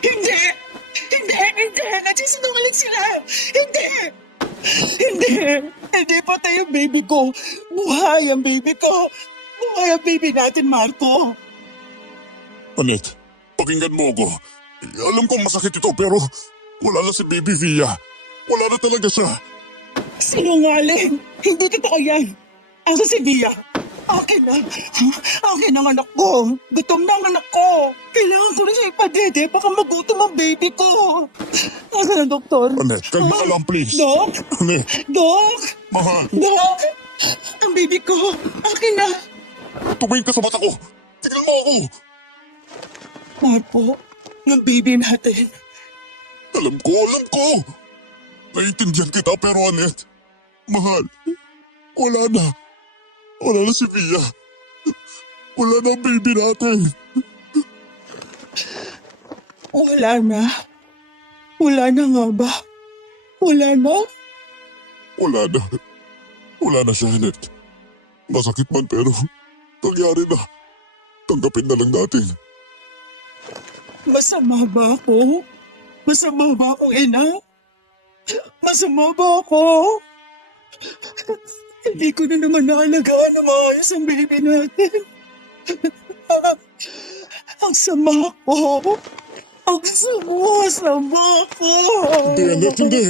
Hindi! Hindi! Hindi! Nagsisinungaling sila! Hindi! Hindi! Hindi patay ang baby ko! Buhay ang baby ko! Buhay ang baby natin, Marco! Annette, pakinggan mo ako. Alam kong masakit ito pero wala na si Baby Via. Wala na talaga siya. Sinungaling! Hindi totoo yan! Asa si Via? Akin na! Akin ang anak ko! Gutom na ang anak ko! Kailangan ko na siya ipadede, baka magutom ang baby ko! Asa na, doktor? Annette, kalma ka lang please. Dok? Annette, Dok? mahal, Dok! Ang baby ko! Akin na! tumingin ka sa mata ko. Tignan mo ako. Marco, ng baby natin. Alam ko. Naiintindihan kita pero Annette, mahal, wala na. Wala na si Via. Wala na ang baby natin. Wala na. Wala na nga ba? Wala na? Wala na. Wala na siya, Annette. Masakit man pero nangyari na. Tanggapin na lang natin. Masama ba ako? Masama ba akong ina? Masama ba ako? Hindi ko na naman naalagaan na maayos ang baby natin. Ang sama ko. Ang sama ko. Hindi, Annette, hindi.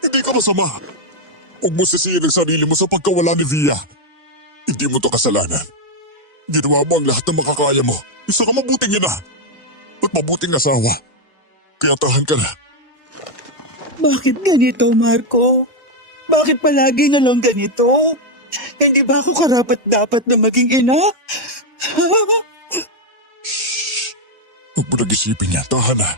Hindi ka masama. Huwag mo sisihin ang sarili mo sa pagkawala ni Via. Hindi mo to kasalanan. Ginawa mo ang lahat ng makakaya mo. Isa ka mabuting ina. At mabuting asawa. Kaya tahan ka na. Bakit ganito, Marco? Bakit palagi na lang ganito? Hindi ba ako karapat-dapat na maging ina? Huwag mo nag-isipin yan. Tahan na.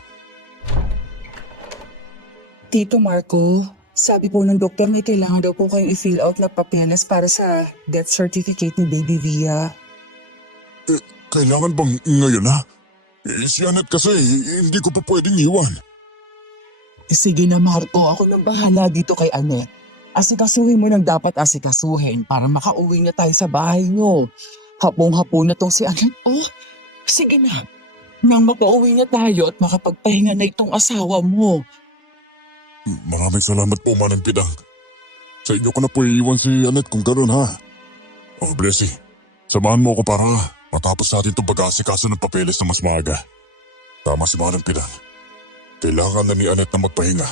Tito Marco, sabi po ng doktor may kailangan daw po kayong i-fill out na papeles para sa death certificate ni Baby Via. Kailangan bang ngayon ha? Si Annette kasi, hindi ko pa pwedeng iwan. Sige na Marco, ako nang bahala dito kay Annette. Asikasuhin mo nang dapat asikasuhin para makauwi na tayo sa bahay nyo. Hapong-hapo na tong si Annette. Oh, sige na. Nang makauwi na tayo at makapagpahinga na itong asawa mo. Maraming salamat po, Manang Pidang. Sa inyo ko na po iiwan si Annette kung gano'n ha. Oh, Blessy, samahan mo ako para matapos natin itong pag-aasikaso ng papeles na mas maaga. Tama si Manang Pidang. Kailangan na ni Annette na magpahinga.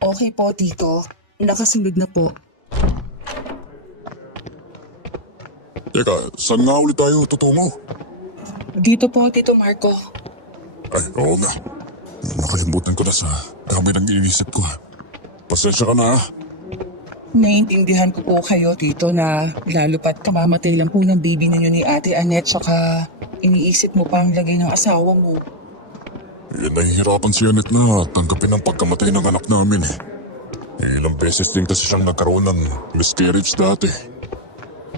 Okay po, Tito. Nakasunod na po. Teka, saan nga ulit tayo tutungo? Dito po, Tito Marco. Ay, oo nga. Nakalimutan ko na sa dami ng iniisip ko. Pasensya ka na ha. Naiintindihan ko po kayo, Tito, na lalo pat kamamatay lang po ng baby ninyo ni Ate Annette saka iniisip mo pa ang lagay ng asawa mo. Nahihirapan si Annette na tanggapin ang pagkamatay ng anak namin eh. Ilang beses din kasi siyang nagkaroon ng miscarriage dati.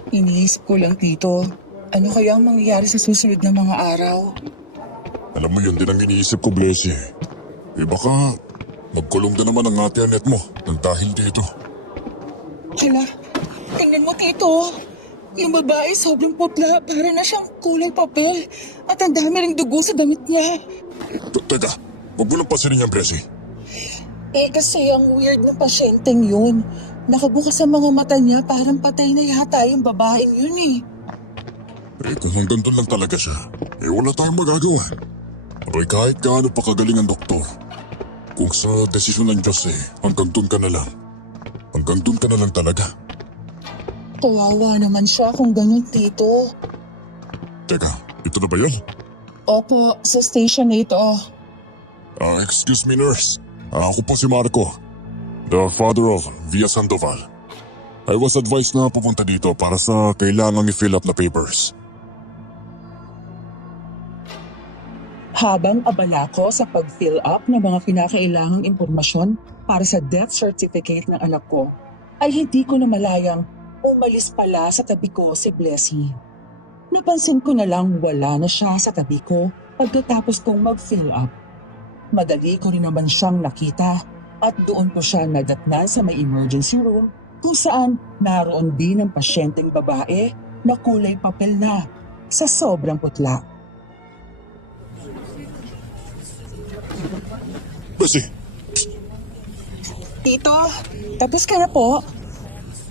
Iniisip ko lang, Tito, ano kaya ang mangyayari sa susunod na mga araw? Alam mo yun din ang iniisip ko, Blessy. Baka magkulong na naman ang Ate Annette mo ng dahil dito. Hala, tingnan mo, Tito. Yung babae sobrang putla, para na siyang kulay papel. At ang dami ring dugo sa damit niya. Teka, huwag mo lang pasinin yan, Blessy. Kasi ang weird ng pasyenteng yun. Nakabukas ang mga mata niya, parang patay na yata yung babaeng yun eh. Kung hanggang doon lang talaga siya, wala tayong magagawa. Abay kahit gaano pa kagaling ang doktor. Kung sa desisyon ng Diyos hanggang doon ka na lang. Hanggang doon ka na lang talaga. Kawawa naman siya kung ganun, Tito. Teka, ito na ba yan? Opo, sa station na ito. Excuse me, nurse. Ako po si Marco, the father of Via Sandoval. I was advised na pupunta dito para sa kailangang i-fill up na papers. Habang abala ko sa pag-fill up ng mga kinakailangang impormasyon para sa death certificate ng anak ko, ay hindi ko na malayang umalis pala sa tabi ko si Blessy. Napansin ko na lang wala na siya sa tabi ko pagkatapos kong mag-fill up. Madali ko rin naman siyang nakita at doon ko siya nadatnan sa may emergency room kung saan naroon din ang pasyenteng babae na kulay papel na sa sobrang putla. Blessy, Tito, tapos ka na po.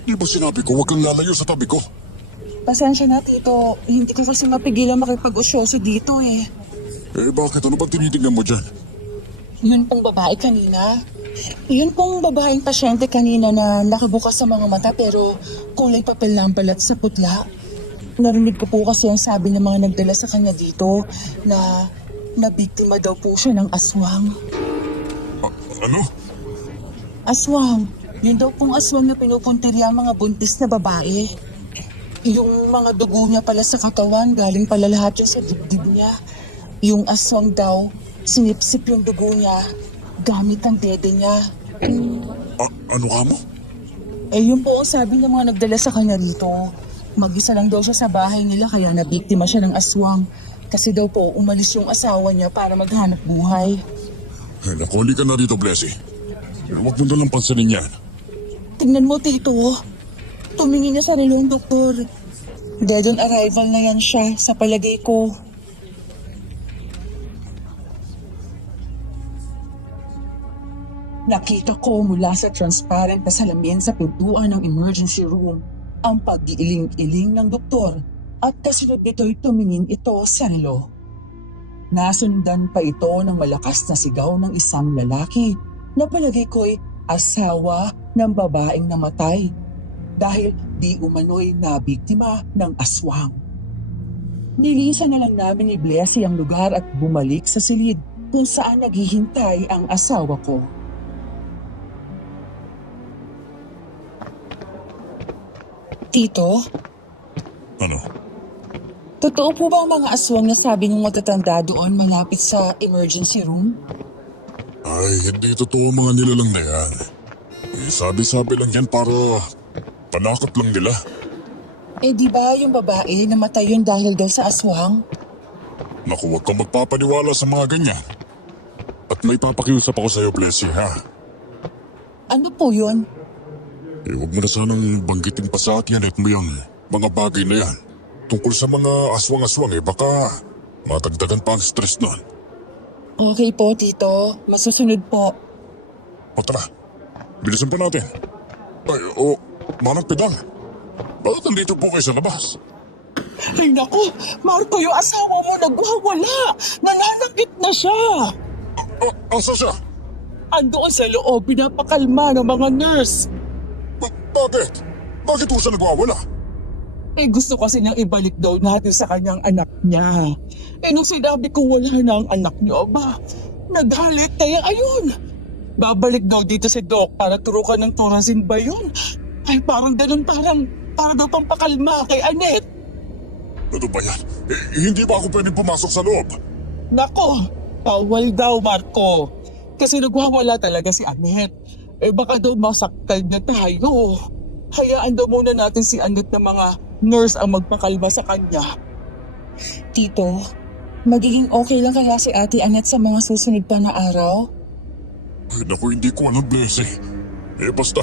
di ba sinabi ko huwag kang lalayo sa tabi ko? Pasensya na, Tito. Hindi ko kasi mapigilan makipag-usyoso dito eh. Eh bakit? Ano ba tinitingnan mo dyan? Yun pong babae kanina. Yun pong babaeng pasyente kanina na nakabukas sa mga mata pero kulay papel na ang balat sa putla. Narinig ko po kasi ang sabi ng mga nagdala sa kanya dito na nabiktima daw po siya ng aswang. Ano? Aswang. Yun daw pong aswang na pinupuntirya ang mga buntis na babae. Yung mga dugo niya pala sa katawan, galing pala lahat yun sa dibdib niya. Yung aswang daw, sinipsip yung dugo niya gamit ang dede niya. Ano ka mo? Eh yun po ang sabi ng mga nagdala sa kanya rito. Mag-isa lang daw siya sa bahay nila kaya nabiktima siya ng aswang. Kasi daw po umalis yung asawa niya para maghanap buhay. Ay, naku, ka na dito, Blessy. Huwag mo nalang pansinin yan. Tingnan mo, Tito. Tumingin niya sa relong doktor. Dead on arrival na yan siya sa palagay ko. Nakita ko mula sa transparent na salamin sa pintuan ng emergency room ang pag-iiling-iling ng doktor at kasunod nito'y tumingin ito sa relo. Nasundan pa ito ng malakas na sigaw ng isang lalaki na palagay ko'y asawa ng babaeng namatay dahil di umano'y nabiktima ng aswang. Nilisan na lang namin ni Blessy ang lugar at bumalik sa silid kung saan naghihintay ang asawa ko. Tito, Ano? totoo po ba ang mga aswang na sabi ng matatanda doon malapit sa emergency room? Ay, hindi totoo ang mga nilalang na yan. Eh, sabi-sabi lang yan para panakot lang nila. Eh di ba yung babae namatay yun dahil daw sa aswang? Naku, huwag kang magpapaniwala sa mga ganyan. At may papakiusap ako sa'yo, Blessy, ha? Ano po yun? Eh, huwag mo na sanang banggitin pa sa atin at mo yung mga bagay na yan. Tungkol sa mga aswang-aswang, baka matagdagan pa ang stress nun. Okay po, Tito. Masusunod po. O tara, bilisan pa natin. Ay, Manang Pedang, bakit nandito po kayo sa labas? Ay naku, Marco, yung asawa mo nagwawala. Nananakit na siya. Asa siya? Andoon sa loob, pinapakalma ng mga nurse. Bakit? Bakit po siya nagwawala? Eh gusto kasi niyang ibalik daw natin sa kanyang anak niya. Eh nung sinabi ko wala na ang anak niyo, naghalit kaya ayun. Babalik daw dito si Doc para turukan ng Thorazine ba yun? Ay parang ganun, para daw pampakalma kay Annette. Ano ba yan? Hindi ba ako pwedeng pumasok sa loob? Nako, bawal daw Marco. Kasi nagwawala talaga si Annette. Eh baka daw masaktan niya tayo. Hayaan daw muna natin si Annette na mga nurse ang magpakalma sa kanya. Tito, magiging okay lang kaya si Ate Annette sa mga susunod pa na araw? Ay, naku, hindi ko ano, Blessy. Basta,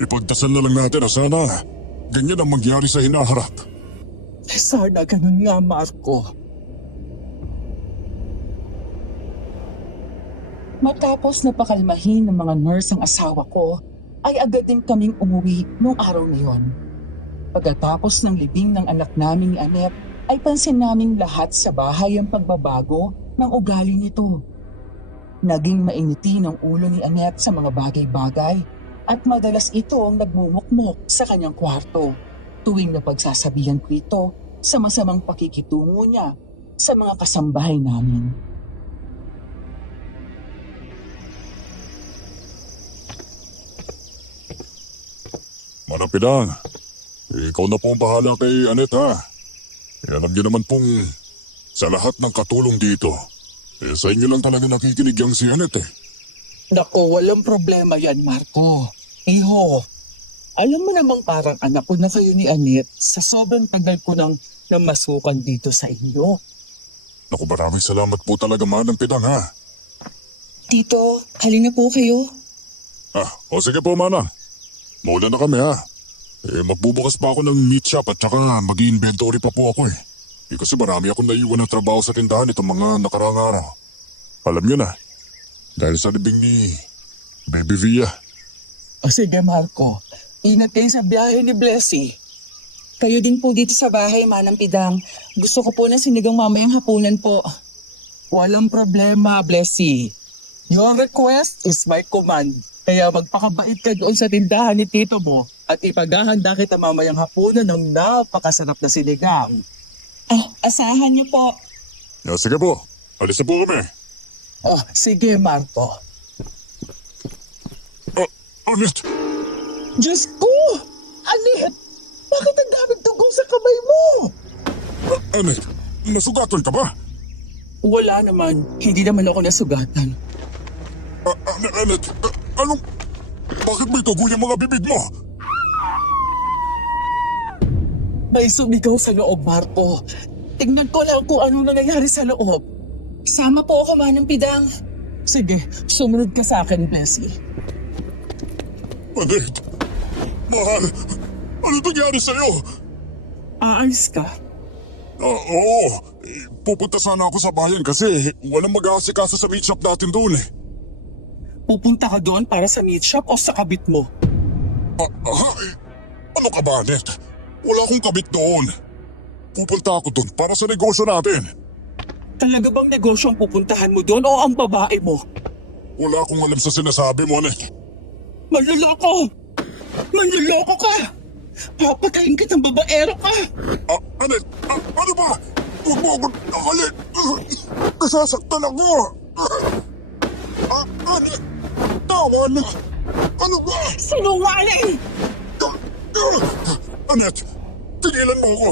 ipagdasal na lang natin na sana ganyan ang mangyari sa hinaharap. Sana ganun nga, Marco. Matapos na pakalmahin ng mga nurse ang asawa ko, ay agad din kaming umuwi noong araw na yon. Pagkatapos ng libing ng anak namin ni Annette, ay pansin naming lahat sa bahay ang pagbabago ng ugali nito. Naging mainiti ng ulo ni Annette sa mga bagay-bagay at madalas ito ang nagmumukmok sa kanyang kwarto tuwing napagsasabihan ko ito sa masamang pakikitungo niya sa mga kasambahay namin. Manang Pedang, ikaw na po ang bahala kay Annette, ha? Alam niyo naman pong sa lahat ng katulong dito, sa inyo lang talaga nakikinig yang si Annette, Nako, walang problema yan, Marco. Iho, alam mo namang parang anak ko na kayo ni Annette sa sobrang tagal ko nang namasukan dito sa inyo. Naku, maraming salamat po talaga, Manang Pedang, ha? Tito, halina po kayo. O sige po, Manang. Maulan na kami, ha? Magbubukas pa ako ng meat shop at saka mag-i-inventory pa po ako, Kasi marami akong naiwan ng trabaho sa tindahan itong mga nakaraang araw. Alam niyo na, Dahil sa libing ni Baby Via. O sige, Marco. Ingat kayo sa biyahe ni Blessy. Kayo din po dito sa bahay, Manang Pidang. Gusto ko po ng sinigang mamayang hapunan po. Walang problema, Blessy. Your request is my command. Kaya magpakabait ka doon sa tindahan ni tito mo at ipaghahanda kita mamayang hapunan ng napakasarap na sinigang. Asahan niyo po. Sige po, alis na po kami. Oh, sige, Marco. Anet, Diyos ko! Anet! Bakit ang daming tugong sa kamay mo? Anet, nasugatan ka ba? Wala naman. Hindi naman ako nasugatan. Anet, anong... Bakit may tugo yung mga bibig mo? May sumigaw sa loob, Marco. Tingnan ko lang kung ano nangyayari sa loob. Sama po ako, Manang Pidang. Sige, sumunod ka sa akin, Blessy. Anet, mahal, ano nangyari sa'yo? Aalis ka? Oo, pupunta sana ako sa bayan kasi walang mag-aasikaso sa meat shop natin doon eh. Pupunta ka doon para sa meat shop o sa kabit mo? Ano ka ba, Anet? Wala akong kabit doon. Pupunta ako doon para sa negosyo natin. Talaga bang negosyo ang pupuntahan mo doon o ang babae mo? Wala akong alam sa sinasabi mo, Anet. Manluloko! Manluloko ka! Papatayin kitang babaero ka! Anet, ano ba? Huwag mo akong nakalit. Nasasaktan ako. Anet, tawa na. Ano ba? Sinungaling! Anet, tigilan mo ako.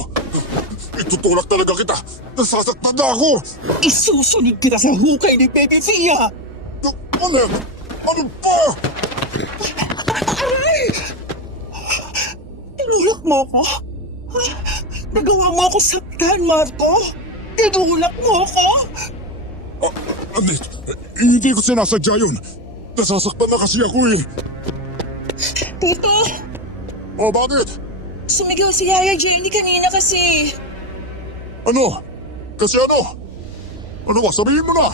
Itutulak talaga kita. Nasasaktan na ako. Isusunod kita sa hukay ni Baby Via! Anet, ano ba? Aray! Tinulak mo ako? Nagawa mo ako saktan, Marco? Tinulak mo ako? Anet, hindi ko sinasadya yun. Nasasaktan na kasi ako eh. Tito, O bakit? sumigaw si Yaya Jenny kanina kasi. Ano? Kasi ano? Ano ba? Sabihin mo na.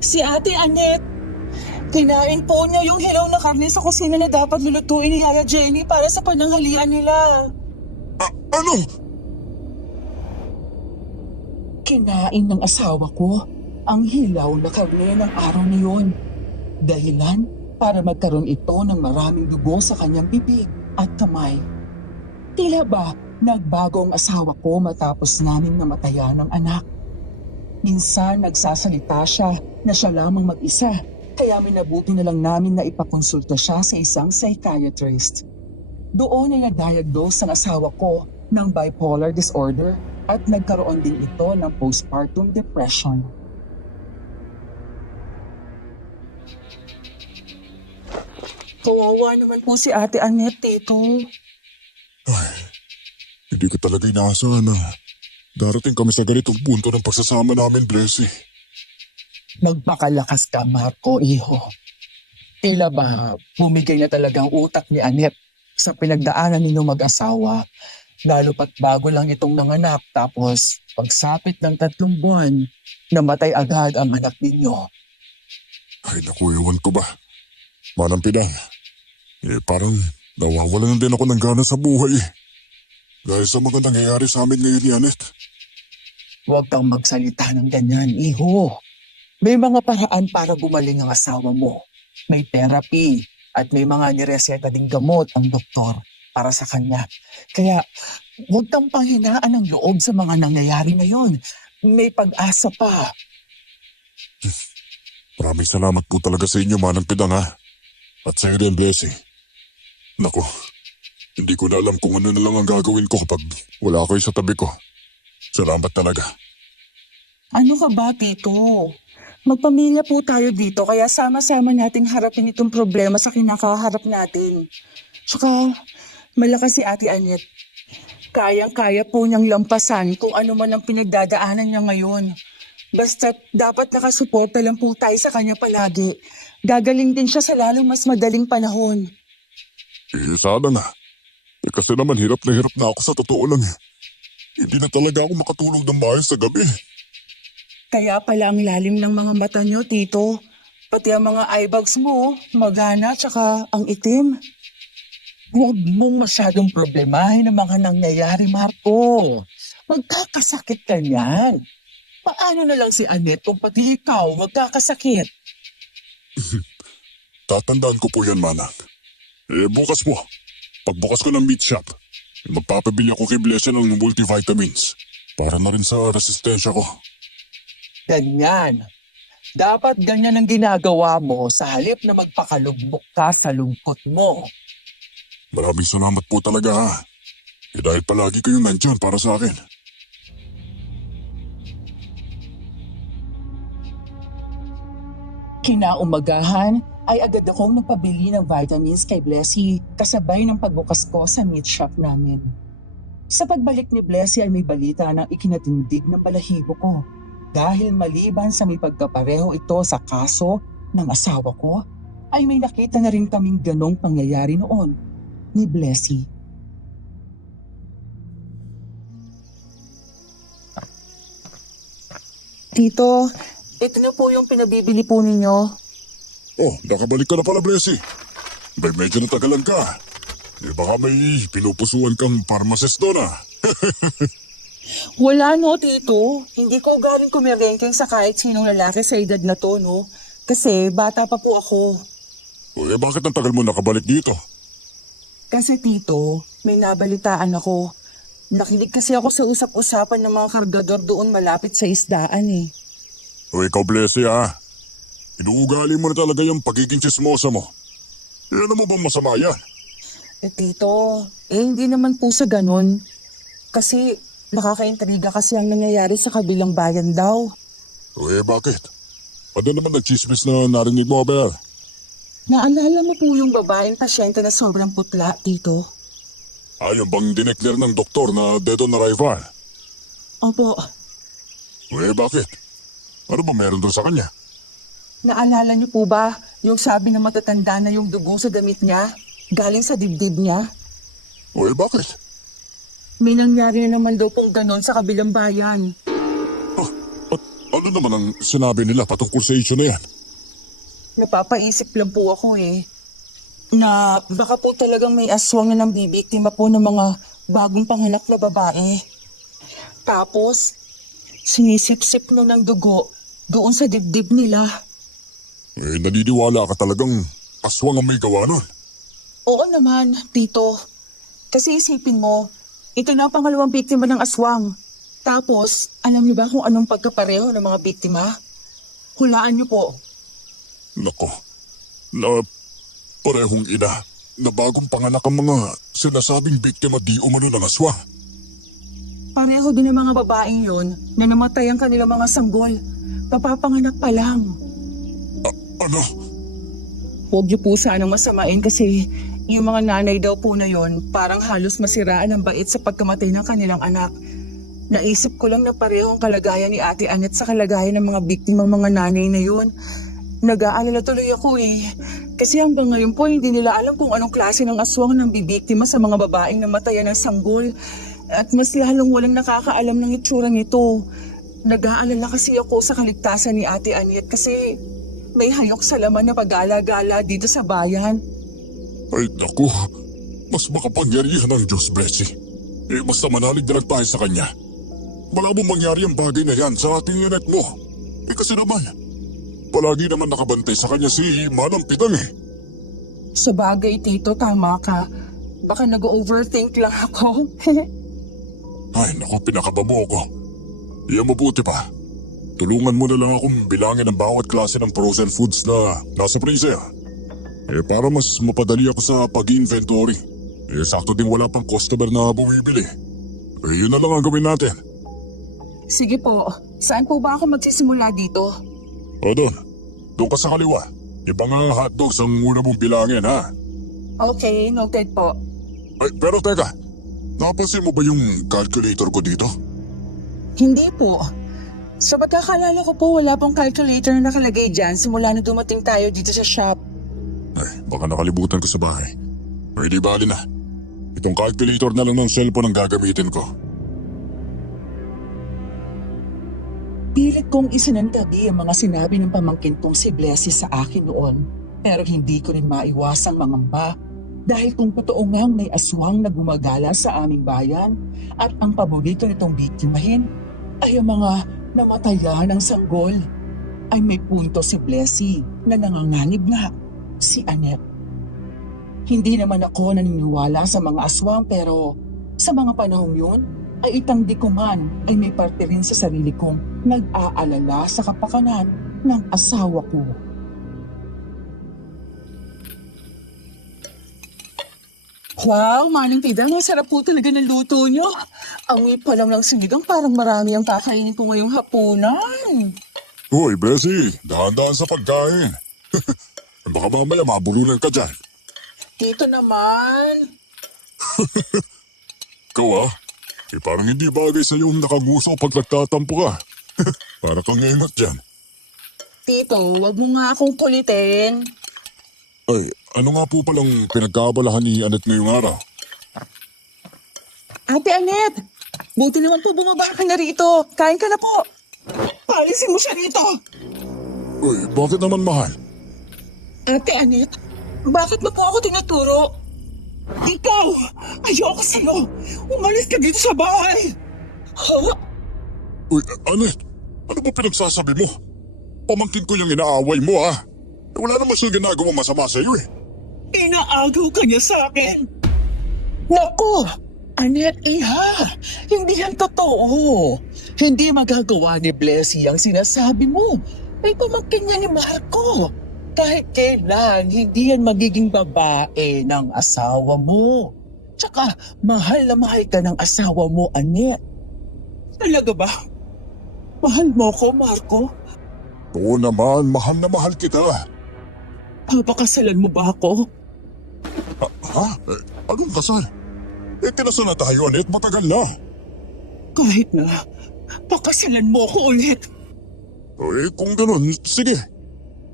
Si Ate Annette, kinain po niya yung hilaw na karne sa kusina na dapat lulutuin ni Yaya Jenny para sa pananghalian nila. Ano? Kinain ng asawa ko ang hilaw na karne ng araw na yun. Dahilan para magkaroon ito ng maraming dugo sa kanyang bibig at kamay. Tila ba nagbago ang asawa ko matapos naming namatayan ng anak? Minsan nagsasalita siya na siya lamang mag-isa, kaya minabuti na lang namin na ipakonsulta siya sa isang psychiatrist. Doon ay na-diagnose ang asawa ko ng bipolar disorder at nagkaroon din ito ng postpartum depression. Kawawa naman po si Ate Annette, Tito. Hindi ko talaga inaasahan na darating kami sa ganitong punto ng pagsasama namin, Blessy. Magpakalakas ka, Marco, iho. Tila ba bumigay na talagang utak ni Annette sa pinagdaanan ninyong mag-asawa, lalo pat bago lang itong nanganak tapos pagsapit ng 3 buwan, namatay agad ang anak ninyo. Ay naku, ewan ko ba. Manang Pidang, parang nawawalan na din ako ng gana sa buhay. Dahil sa mga nangyayari sa amin ngayon ni Annette. Huwag kang magsalita ng ganyan, iho. May mga paraan para gumaling ang asawa mo. May therapy at may mga nireseta ding gamot ang doktor para sa kanya. Kaya huwag kang panghinaan ng loob sa mga nangyayari ngayon. May pag-asa pa. Maraming salamat po talaga sa inyo, Manang Pidang ha. At sa iyo din, Blessy. Naku, hindi ko na alam kung ano na lang ang gagawin ko kapag wala kayo sa tabi ko. Salamat talaga. Ano ka ba, Tito? Magpamilya po tayo dito kaya sama-sama nating harapin itong problema sa kinakaharap natin. Tsaka, malakas si Ate Annette. Kayang-kaya po niyang lampasan kung ano man ang pinagdadaanan niya ngayon. Basta dapat nakasuporta lang po tayo sa kanya palagi. Gagaling din siya sa lalong mas madaling panahon. Sana nga. Kasi naman hirap na ako sa totoo lang. Hindi na talaga ako makatulog ng maayos sa gabi. Kaya pala ang lalim ng mga mata niyo, Tito. Pati ang mga eye bags mo, magana tsaka ang itim. Huwag mong masyadong problemahin ang mga nangyayari, Marco. Magkakasakit ka niyan. Paano na lang si Annette kung pati ikaw magkakasakit? Tatandaan ko po yan, Manang. Bukas po, pagbukas ko ng meat shop, magpapabili ako kay Blessing ng multivitamins para na rin sa resistensya ko. Ganyan. Dapat ganyan ang ginagawa mo sa halip na magpakalugbok ka sa lungkot mo. Maraming salamat po talaga ha. Dahil palagi kayong nandyan para sa akin. Kinaumagahan ay agad akong nagpabili ng vitamins kay Blessy kasabay ng pagbukas ko sa meat shop namin. Sa pagbalik ni Blessy ay may balita na ikinatindig ng balahibo ko dahil maliban sa may pagkapareho ito sa kaso ng asawa ko ay may nakita na rin kaming ganong pangyayari noon ni Blessy. Tito, ito na po yung pinabibili po ninyo. Oh, nakabalik ka na pala, Blessy. Medyo natagalan ka. Baka may pinupusuan kang pharmacist doon ah. Wala no, Tito. Hindi ko galing kumirengkeng sa kahit sinong lalaki sa edad na to, no? Kasi bata pa po ako. Bakit ang tagal mo nakabalik dito? Kasi Tito, may nabalitaan ako. Nakinig kasi ako sa usap-usapan ng mga kargador doon malapit sa isdaan eh. Ikaw, Blessy ah. Inuugali mo na talaga yung pagiging chismosa mo. Ano mo bang masama yan? Tito, hindi naman po sa ganun. Kasi nakakaintriga kasi ang nangyayari sa kabilang bayan daw. Bakit? Ano naman nagchismis na narinig mo, Abel? Naalala mo po yung babaeng pasyente na sobrang putla, Tito? Yung bang dineklar ng doktor na dead on arrival? Opo, Bakit? Ano ba meron doon sa kanya? naalala niyo po ba yung sabi na matatanda na yung dugo sa damit niya? Galing sa dibdib niya? Bakit? May nangyari na naman daw pong ganon sa kabilang bayan. At ano naman ang sinabi nila patungkol sa issue na yan? Napapaisip lang po ako eh. Na baka po talagang may aswang na nambibiktima po ng mga bagong panganak na babae. Tapos, sinisip-sip no ng dugo doon sa dibdib nila. Naniniwala ka talagang aswang ang may gawa nun? Oo naman, Tito. Kasi isipin mo, ito na ang pangalawang biktima ng aswang. Tapos, alam niyo ba kung anong pagkapareho ng mga biktima? Hulaan niyo po. Nako, na parehong ina na bagong panganak ang mga sinasabing biktima di umano ng aswang. Pareho din ang mga babaeng yon na namatay ang kanilang mga sanggol. Papapanganak pa lang. Ano? Huwag niyo po sanang masamain kasi yung mga nanay daw po na yon parang halos masiraan ang bait sa pagkamatay ng kanilang anak. Naisip ko lang na pareho ang kalagayan ni Ate Annette sa kalagayan ng mga biktimang mga nanay na yon. Nag-aalala tuloy ako eh. Kasi hanggang ngayon po hindi nila alam kung anong klase ng aswang nang bibiktima sa mga babaeng namatayan ng sanggol. At mas lalong walang nakakaalam ng itsura nito. Nag-aalala kasi ako sa kaligtasan ni Ate Annette kasi may hayok sa laman na pag-alagala dito sa bayan. Ay naku, mas makapangyarihan ang Diyos, Blessy. Basta manalig na lang tayo sa Kanya. Wala mong mangyari ang bagay na yan sa ating Annette mo. Kasi naman, palagi naman nakabantay sa Kanya si Manang Pidang eh. Sa bagay, Tito, tama ka. Baka nag-overthink lang ako. Ay naku, pinakaba mo ako. Mabuti pa. Tulungan mo na lang akong bilangin ang bawat klase ng frozen foods na nasa freezer. Para mas mapadali ako sa pag-inventory. Sakto din wala pang customer na bumibili. Yun na lang ang gawin natin. Sige po, saan po ba ako magsisimula dito? Doon. Doon ka sa kaliwa. Ibang hotdogs ang una mong bilangin, ha? Okay, noted po. Pero teka, napansin mo ba yung calculator ko dito? Hindi po. Sa pagkakalala ko po, wala pong calculator na nakalagay dyan simula na dumating tayo dito sa shop. Baka nakalibutan ko sa bahay. Di bali na. Itong calculator na lang ng cellphone ang gagamitin ko. Pilit kong isinantabi ang mga sinabi ng pamangkin kong si Blessy sa akin noon. Pero hindi ko rin maiwasang mangamba dahil kung totoo ngang may aswang na gumagala sa aming bayan at ang paborito nitong biktimahin ay ang mga namatayan ng sanggol. Ay may punto si Blessy na nanganganib nga, si Annette. Hindi naman ako naniniwala sa mga aswang pero sa mga panahong yun ay itanggi ko man ay may parte rin sa sarili kong nag-aalala sa kapakanan ng asawa ko. Wow, Manang Tidang, ang sarap po talaga ng luto nyo. Amoy pa lang ng sinigang, parang marami ang kakainin ko ngayong hapunan. Hoy, Blessy, dahan-dahan sa pagkain. Baka mamaya mabulunan ka dyan. Dito naman. Ikaw parang hindi bagay sa'yo yung nakaguso pag nagtatampo ka. Para kang ingat dyan. Tito, wag mo nga akong kulitin. Ay, ano nga po palang pinagkaabalahan ni Annette ngayong araw? Ate Annette, buti naman po bumaba ka na rito. Kain ka na po. Palisin mo siya rito. Uy, bakit naman mahal? Ate Annette, bakit mo po ako tinuturo? Ikaw, ayoko sa'yo. Umalis ka dito sa bahay. Ha? Uy, Annette, ano ba pinagsasabi mo? Pamangkin ko yung inaaway mo Wala naman siyang ginagawang masama sa'yo Inaagaw ka niya sa akin. Naku, Annette, iha, hindi yan totoo. Hindi magagawa ni Blessy ang sinasabi mo. Ay pamangkin niya ni Marco. Kahit kailan, hindi yan magiging babae ng asawa mo. Tsaka, mahal na mahal ka ng asawa mo, Annette. Talaga ba? Mahal mo ko, Marco? Oo naman, mahal na mahal kita. Papakasalan mo ba ako? Anong kasal? Kinasal na tayo, Annette, matagal na. Kahit na, pakasalan mo ko ulit. Kung ganun, sige.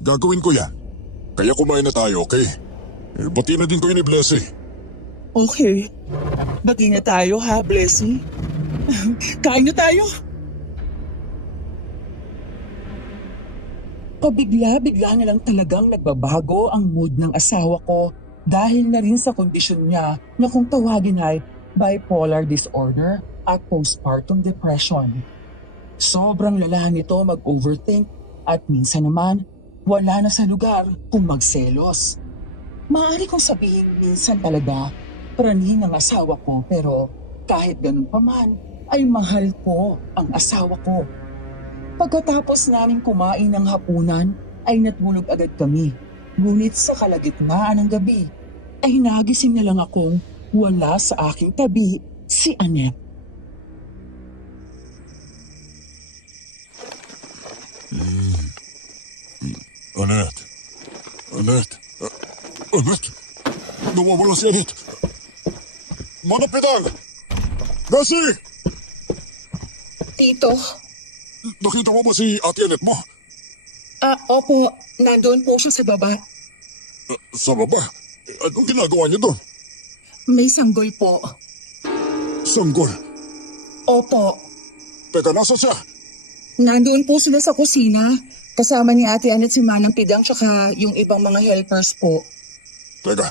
Gagawin ko yan. Kaya kumain na tayo, okay? Bati na din ko yun ni Blessy. Okay. Bati na tayo ha, Blessy. Kain na tayo. Pabigla-bigla na lang talagang nagbabago ang mood ng asawa ko dahil na rin sa kondisyon niya na kung tawagin ay bipolar disorder at postpartum depression. Sobrang lala nito mag-overthink at minsan naman wala na sa lugar kung magselos. Maaari kong sabihin minsan talaga praning ng asawa ko pero kahit ganun pa man ay mahal ko ang asawa ko. Pagkatapos namin kumain ng hapunan ay natulog agad kami. Ngunit sa kalagitnaan ng gabi ay nagising na lang akong wala sa aking tabi si Annette. Annette. Annette. Nawawala si Annette. Manang Pidang! Blessy! Tito, Nakita mo ba si Ate Annette mo? opo, nandoon po siya sa baba. Sa baba? Anong ginagawa niya doon? May sanggol po. Sanggol. Opo, Teka, nasa siya? nandoon po sila sa kusina. Kasama ni Ate Annette si Manang Pidang tsaka yung ibang mga helpers po. Teka,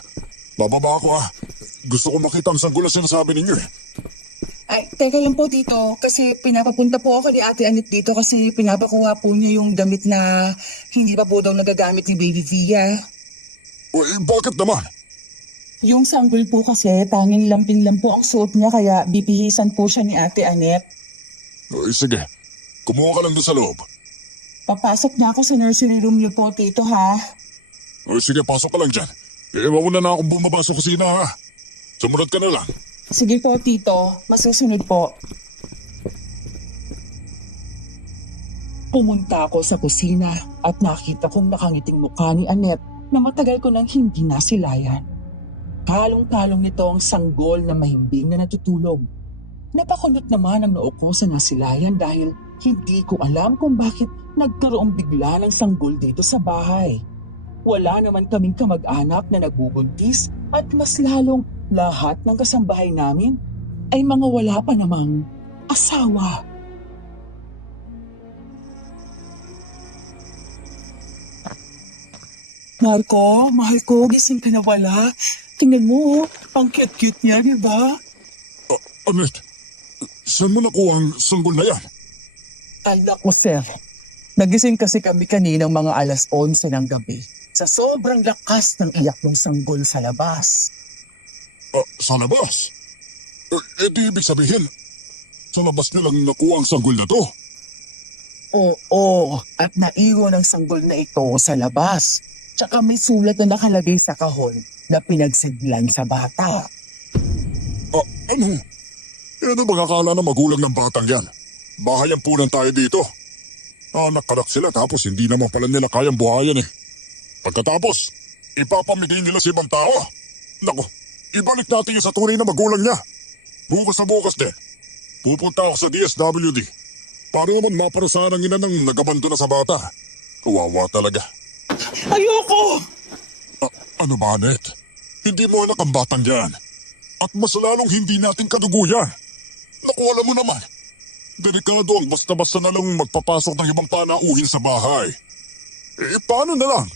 bababa ako Gusto ko makita ang sanggol na sinasabi ninyo Ay, teka lang po dito kasi pinapapunta po ako ni Ate Annette dito kasi pinapakuha po niya yung damit na hindi pa po daw nagagamit ni Baby Via. Bakit naman? Yung sanggol po kasi tanging lampin lang po ang suot niya kaya bipihisan po siya ni Ate Annette. Sige, kumuha ka lang doon sa loob. Papasok na ako sa nursery room niyo po, Tito, ha? Sige, pasok ka lang dyan. Mauna na akong bumaba sa kusina Sumunod ka na lang. Sige po, Tito. Masusunod po. Pumunta ako sa kusina at nakita kong nakangiting mukha ni Annette na matagal ko nang hindi nasilayan. Kalong-kalong nito ang sanggol na mahimbing na natutulog. Napakunot naman ang noo ko sa nasilayan dahil hindi ko alam kung bakit nagkaroong bigla ng sanggol dito sa bahay. Wala naman kaming kamag-anak na nagbubuntis at mas lalong lahat ng kasambahay namin ay mga wala pa namang asawa. Marco, mahal ko, gising ka na wala. Tingnan mo, ang cute-cute niya, di ba? Annette, saan mo nakuha ang sanggol na yan? Anak ko, sir. Nagising kasi kami kaninang mga 11:00 ng gabi sa sobrang lakas ng iyak ng sanggol sa labas. Sa labas? Di ibig sabihin, sa labas niyo lang nakuha ang sanggol na to? Oo, at naiwan ang sanggol na ito sa labas. Tsaka may sulat na nakalagay sa kahon na pinagsiglan sa bata. Ano? Ano bang akala ng magulang ng batang yan? Bahay ang punan tayo dito. Nakanak sila tapos hindi naman pala nila kayang buhayan eh. Pagkatapos, ipapamigay nila sa ibang tao. Naku, ibalik natin yung sa tunay na magulang niya. Bukas na bukas din. Pupunta ako sa DSWD para naman maparusahan ang ina ng nagabando na sa bata. Kawawa talaga. Ayoko! Ano ba, Annette? Hindi mo anak ang batang yan. At mas lalong hindi natin kaduguyan. Naku, alam mo naman. Delikado ang basta-basta na lang magpapasok ng ibang panauhin sa bahay. Paano na lang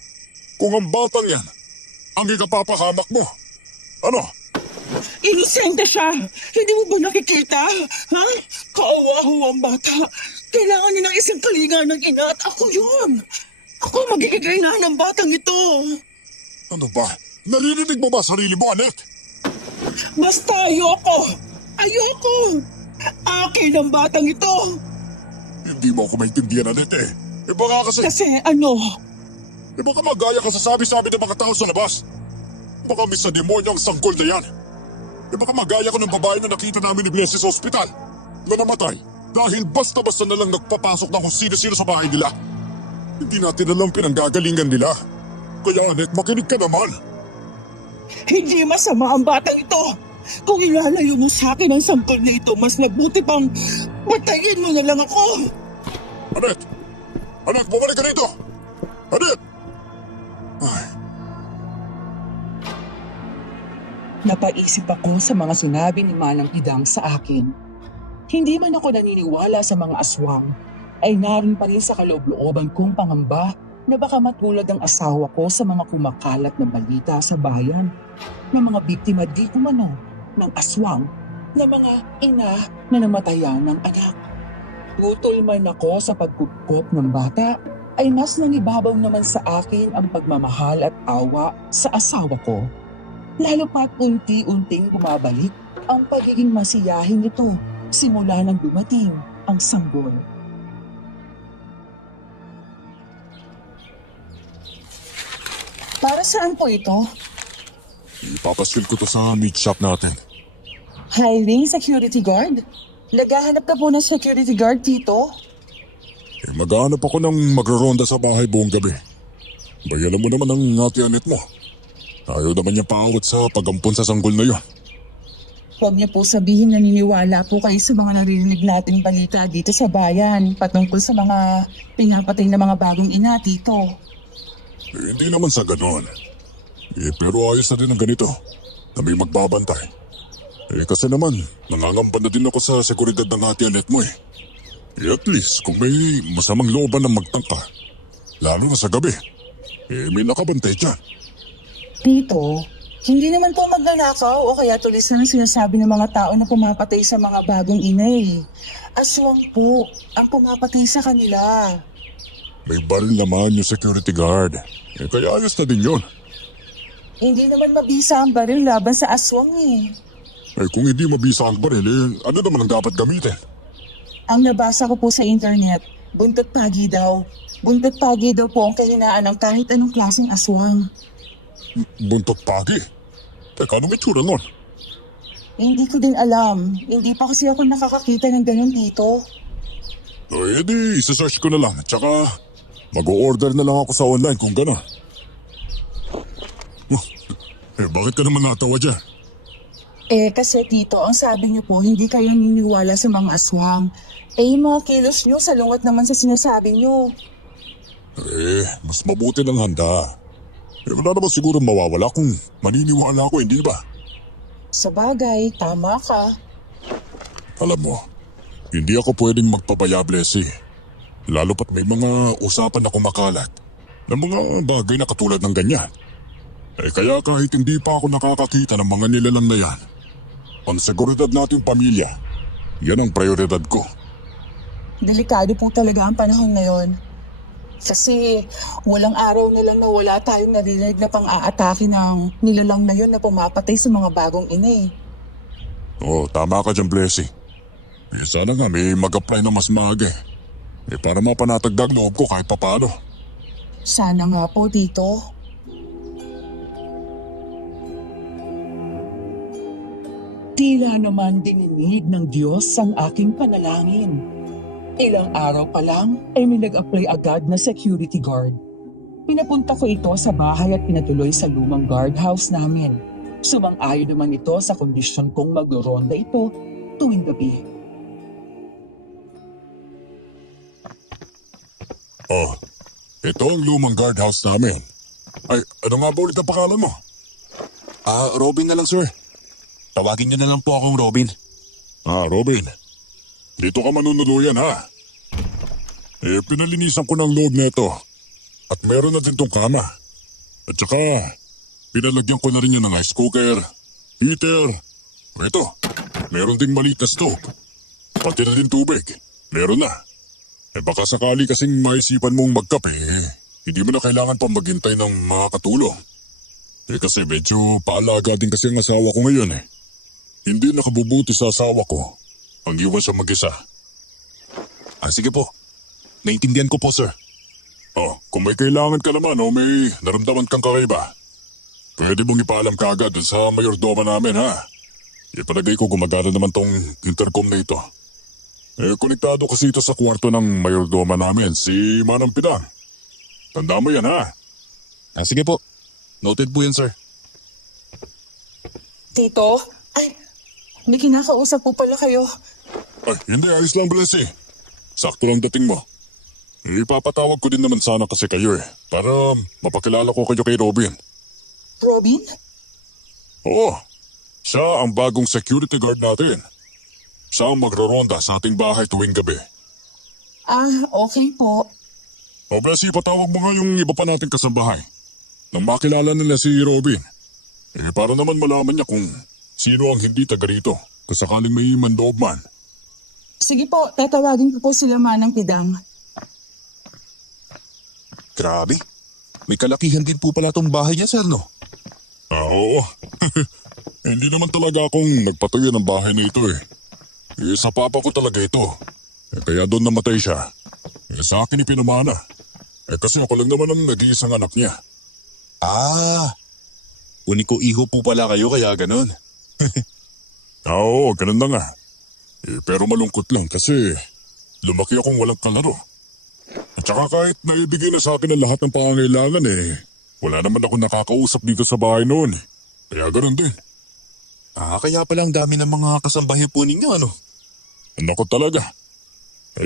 kung ang batang yan ang ikapapahamak mo? Ano? Inosente siya! Hindi mo ba nakikita? Ha? Kaawa-awa ang bata. Kailangan niya ng isang kalinga ng ina at ako yun. Ako magiging ina ng batang ito. Ano ba? Naririnig mo ba sarili mo, Annette? Basta ayoko! Ayoko! Akin ang batang ito! Hindi mo ako maintindihan, Annette eh. Baka kasi... Kasi ano? Baka magaya ka sa sabi-sabi ng mga tao sa labas. Baka may sa demonyo ang sanggol na yan. Baka magaya ko ng babae na nakita namin ni Blessy sa ospital na namatay dahil basta-basta na lang nagpapasok ng kung sino-sino sa bahay nila. Hindi natin alam pinanggagalingan nila. Kaya Annette, makinig ka naman. Hindi masama ang batang ito. Kung ilalayo mo sa akin ang sanggol na ito, mas mabuti pang patayin mo na lang ako. Annette! Annette, bumalik ka rito! Annette! Ay, Napaisip ako sa mga sinabi ni Manang Idang sa akin. Hindi man ako naniniwala sa mga aswang, ay narin pa rin sa kaloob-looban kong pangamba na baka matulad ang asawa ko sa mga kumakalat na balita sa bayan na mga biktima di umano ng aswang na mga ina na namatayan ng anak. Tutol man ako sa pagkupkop ng bata, ay mas nangibabaw naman sa akin ang pagmamahal at awa sa asawa ko. Lalo pa't unti-unting bumabalik ang pagiging masiyahin nito simula nang dumating ang sanggol. Para saan po ito? ipapasyal ko to sa meat shop natin. Hiring security guard? Naghahanap ka po ng security guard, Tito? Maghahanap ako ng magraronda sa bahay buong gabi. Bayalan mo naman ang ate Annette mo. Ayaw naman niya paawat sa pagampon sa sanggol na yon. Huwag niyo po sabihin naniniwala po kayo sa mga naririnig nating balita dito sa bayan patungkol sa mga pinapatay na mga bagong ina, Tito. Hindi naman sa ganon. Pero ayos na din ang ganito na may magbabantay. Kasi naman, nangangamba na din ako sa seguridad ng ate Annette mo eh. At least, kung may masamang looban ng magtangka, lalo na sa gabi, may nakabantay dyan. Tito, hindi naman po magnanakaw o kaya tulis na sinasabi ng mga tao na pumapatay sa mga bagong inay. Aswang po ang pumapatay sa kanila. May baril naman yung security guard. Kaya ayos na din yun. Hindi naman mabisa ang baril laban sa aswang eh. Kung hindi mabisa ang baril, ano naman ang dapat gamitin? Ang nabasa ko po sa internet, buntot pagi daw. Buntot pagi daw po ang kahinaan ng kahit anong klaseng aswang. Buntot pagi? Teka, anong itsura nun? Hindi ko din alam. Hindi pa kasi ako nakakakita ng ganun dito. Di, isa-search ko na lang. Tsaka, mag-o-order na lang ako sa online kung gano'n. Bakit ka naman natawa dyan? Kasi Tito, ang sabi niyo po, hindi kayo niniwala sa mga aswang. Yung mga kilos niyo, salungat naman sa sinasabi niyo. Mas mabuti ng handa. Wala naman siguro mawawala kung maniniwala ako, hindi ba? Sa bagay, tama ka. Alam mo, hindi ako pwedeng magpabaya, Blessy. Lalo pat may mga usapan na kumakalat ng mga bagay na katulad ng ganyan. Kaya kahit hindi pa ako nakakakita ng mga nilalang na yan, ang seguridad nating pamilya, yan ang prioridad ko. Delikado po talaga ang panahon ngayon. Kasi walang araw na lang na wala tayong narinig na pang-aatake ng nilalang na yun na pumapatay sa mga bagong ina eh. Oo, tama ka dyan, Blessy. Sana nga may mag-apply na mas maaga para mapanatagdag loob ko kahit papano. Sana nga po, Tito. Tila naman dininig ng Diyos ang aking panalangin. Ilang araw pa lang ay may nag-apply agad na security guard. Pinapunta ko ito sa bahay at pinatuloy sa lumang guardhouse namin. Sumang-ayon naman ito sa kondisyon kong mag-ronda ito tuwing gabi. Oh, ito ang lumang guardhouse namin. Ay, ano nga ba ulit ang pangalan mo? Robin na lang, sir. Tawagin niyo na lang po akong Robin. Robin. Dito ka manunuluyan, ha? Pinalinisan ko ng loob nito. At meron na din tong kama. At saka, pinalagyan ko na rin yan ng rice cooker, heater. Ito, meron ding maliit na stove. Pati na din tubig. Meron na. Baka sakali kasing maisipan mong magkape, hindi mo na kailangan pa maghintay ng mga katulong. Kasi medyo paalaga din kasi ang asawa ko ngayon Hindi nakabubuti sa asawa ko ang iwan siya mag-isa. Sige po. Naintindihan ko po, sir. Kung may kailangan ka naman o may naramdaman kang kakaiba, pwede mong ipaalam ka agad dun sa mayordoma namin, ha? Ipalagay ko gumagana naman tong intercom na ito. Konektado kasi ito sa kwarto ng mayordoma namin, si Manang Pidang. Tanda mo yan, ha? Sige po. Noted po yan, sir. Tito? Ay, may kinakausap po pala kayo. Hindi, ayos lang, Blessy. Sakto lang dating mo. Ipapatawag ko din naman sana kasi kayo para mapakilala ko kayo kay Robin. Robin? Oo, siya ang bagong security guard natin. Siya ang magroronda sa ating bahay tuwing gabi. Okay po. Blessy, patawag mo nga yung iba pa nating kasambahay. Nang makilala nila si Robin. Para naman malaman niya kung sino ang hindi taga rito. Kasakaling may manloob man. Sige po, tatawagin ko po sila Manang Pidang. Grabe. May kalakihan din po pala tong bahay niya, sir, no? Oo. Hindi naman talaga akong nagpatayo ng bahay na ito sa papa ko talaga ito. Kaya doon namatay siya. Sa akin ipinamana. Kasi ako lang naman ang nag-iisang anak niya. Uniko iho po pala kayo kaya ganun. Oo, ganun na nga. Pero malungkot lang kasi lumaki akong walang kalaro. At saka kahit naibigay na sa akin ang lahat ng pangangailangan wala naman ako nakakausap dito sa bahay noon. Kaya ganun din. Kaya pala ang dami ng mga kasambahay po ninyo, ano? Nako talaga.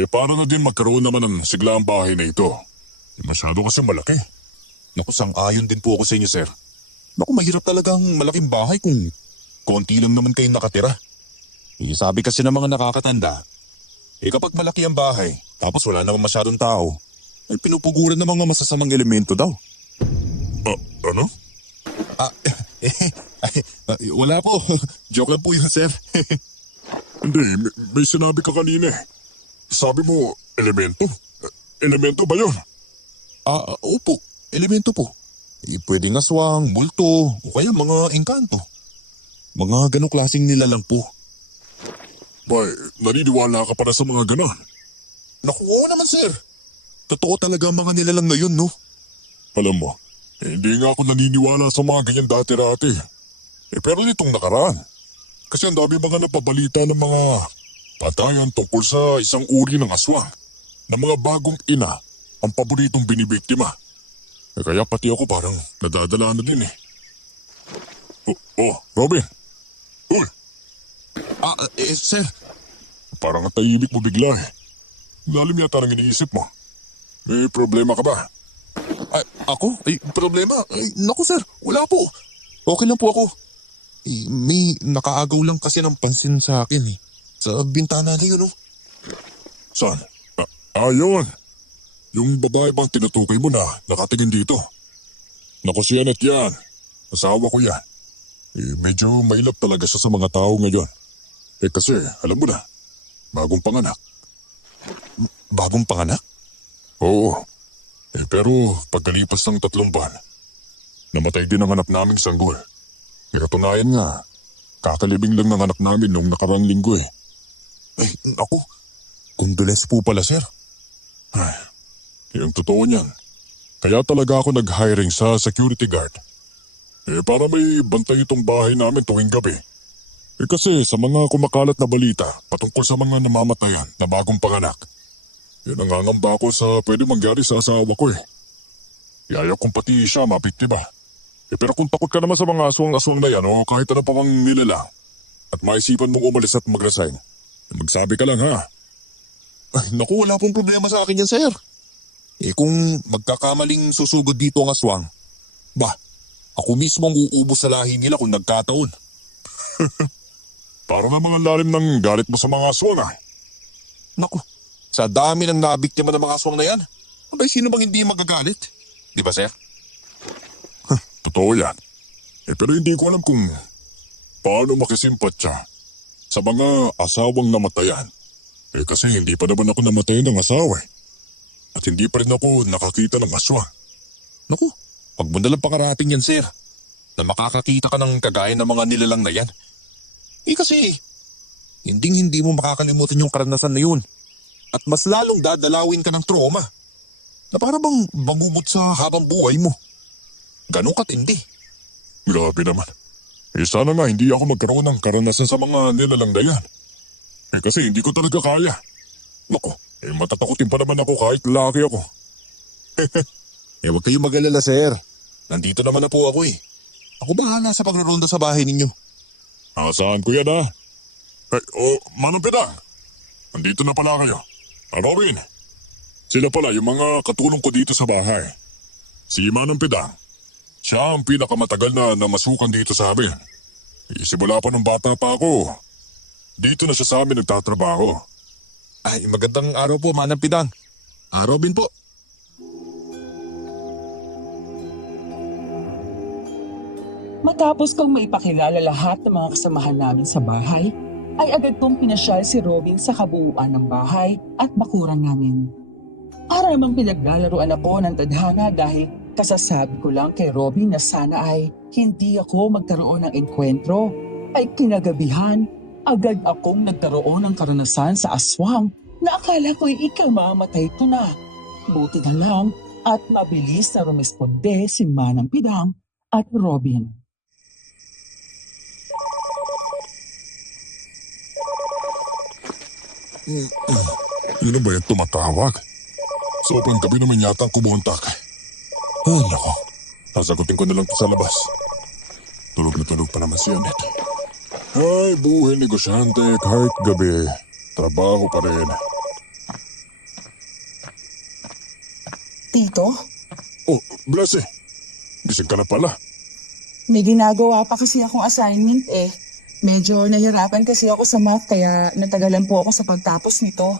Para na din magkaroon naman ng sigla ang bahay na ito. Masyado kasi malaki. Naku, sang-ayon din po ako sa inyo, sir. Naku, mahirap talagang malaking bahay kung konti lang naman kayong nakatira. Sabi kasi ng mga nakakatanda, kapag malaki ang bahay, tapos wala naman masyadong tao, ay pinupuguran ng mga masasamang elemento daw. Ano? Wala po. Joke lang po yun, sir. Hindi, may sinabi ka kanina Sabi mo, elemento? Elemento ba yun? Opo. Elemento po. Pwedeng aswang, multo, o kaya mga engkanto. Mga ganong klaseng nilalang po. Bay, naniniwala ka para sa mga ganon? Naku, oo naman, sir. Totoo talaga ang mga nilalang na yun, no? Alam mo, hindi nga ako naniniwala sa mga ganyan dati-rati. Pero nitong nakaraan. Kasi ang dami mga napabalita ng mga patayan tungkol sa isang uri ng aswang na mga bagong ina ang paboritong binibiktima. Kaya pati ako parang nadadala na din Robin. Uy. Sir. Parang ang tahimik mo bigla Lalim yata ng iniisip mo. May problema ka ba? Ako? Problema? Naku, sir. Wala po. Okay lang po ako. May nakaagaw lang kasi ng pansin sa akin Sa bintana na yun, no? Saan? Yun. Yung babae bang tinutukoy mo na nakatingin dito? Naku si Annette yan. Asawa ko yan. Medyo mailap talaga siya sa mga tao ngayon. Kasi, alam mo na, bagong panganak. Bagong panganak? Oo. Pero pagkalipas ng 3 buwan, namatay din ang anak naming sanggol. Katunayan nga, kakalibing lang ng anak namin nung nakarang linggo eh. Ako, kondolens po pala, sir. Ay, yung totoo niyan. Kaya talaga ako nag-hiring sa security guard. Para may bantay itong bahay namin tuwing gabi. Kasi sa mga kumakalat na balita patungkol sa mga namamatayan na bagong panganak, nangangamba ako sa pwede mangyari sa asawa ko eh. Ayaw kong pati siya mapiktima. Pero kung takot ka naman sa mga aswang-aswang na yan o kahit ano pa mang nilalang at maisipan mong umalis at mag-resign, magsabi ka lang ha. Ay, naku, wala pong problema sa akin yan, sir. Kung magkakamaling susugod dito ang aswang, ako mismo ang uubos sa lahi nila kung nagkataon. Para na mga lalim ng galit mo sa mga aswang ah. Naku, sa dami ng nabiktima ng mga aswang na yan, abay sino bang hindi magagalit? Di ba, sir? Totoo yan. Pero hindi ko alam kung paano makisimpatya sa mga asawang namatayan. Kasi hindi pa naman ako namatay ng asawa eh. At hindi pa rin ako nakakita ng aswang. Naku, pag mo nalang pakarating yan, sir, na makakakita ka ng kagaya ng mga nilalang na yan. Kasi, hindi mo makakalimutan yung karanasan na yun. At mas lalong dadalawin ka ng trauma na para bang bangumot sa habang buhay mo. Ganun katindi. Grabe naman. Sana nga hindi ako magkaroon ng karanasan sa mga nilalang na yan. Kasi hindi ko talaga kaya. Naku, matatakotin pa naman ako kahit lalaki ako. Huwag kayong mag-alala, sir. Nandito naman na po ako eh. Ako bahala sa pagraronda sa bahay ninyo. Saan ko yan ah? Manong Pidang. Nandito na pala kayo. Robin. Sila pala yung mga katulong ko dito sa bahay. Si Manong Pidang. Siya ang pinakamatagal na namasukan dito sa amin. Simula pa nung bata pa ako. Dito na siya sa amin nagtatrabaho. Ay, magandang araw po, Manang Pidang. Robin po. Matapos kong maipakilala lahat ng mga kasamahan namin sa bahay, ay agad kong pinasyal si Robin sa kabuuan ng bahay at bakuran namin. Para namang pinaglalaroan ako ng tadhana dahil kasasabi ko lang kay Robin na sana ay hindi ako magkaroon ng enkwentro, ay kinagabihan, agad akong nagkaroon ng karanasan sa aswang na akala ko'y ikamamatay ko na. Buti na lang at mabilis na rumesponde si Manang Pidang at Robin. Sino ba yung tumatawag? Sobrang gabi naman yata ang kumontak. Nako, sasagutin ko na lang to sa labas. Tulog na tulog pa naman si Annette. Ay, buhay negosyante, kahit gabi, trabaho pa rin. Tito, Blessy, gising ka na pala. may ginagawa pa kasi akong assignment eh. Medyo nahirapan kasi ako sa math kaya natagalan po ako sa pagtapos nito.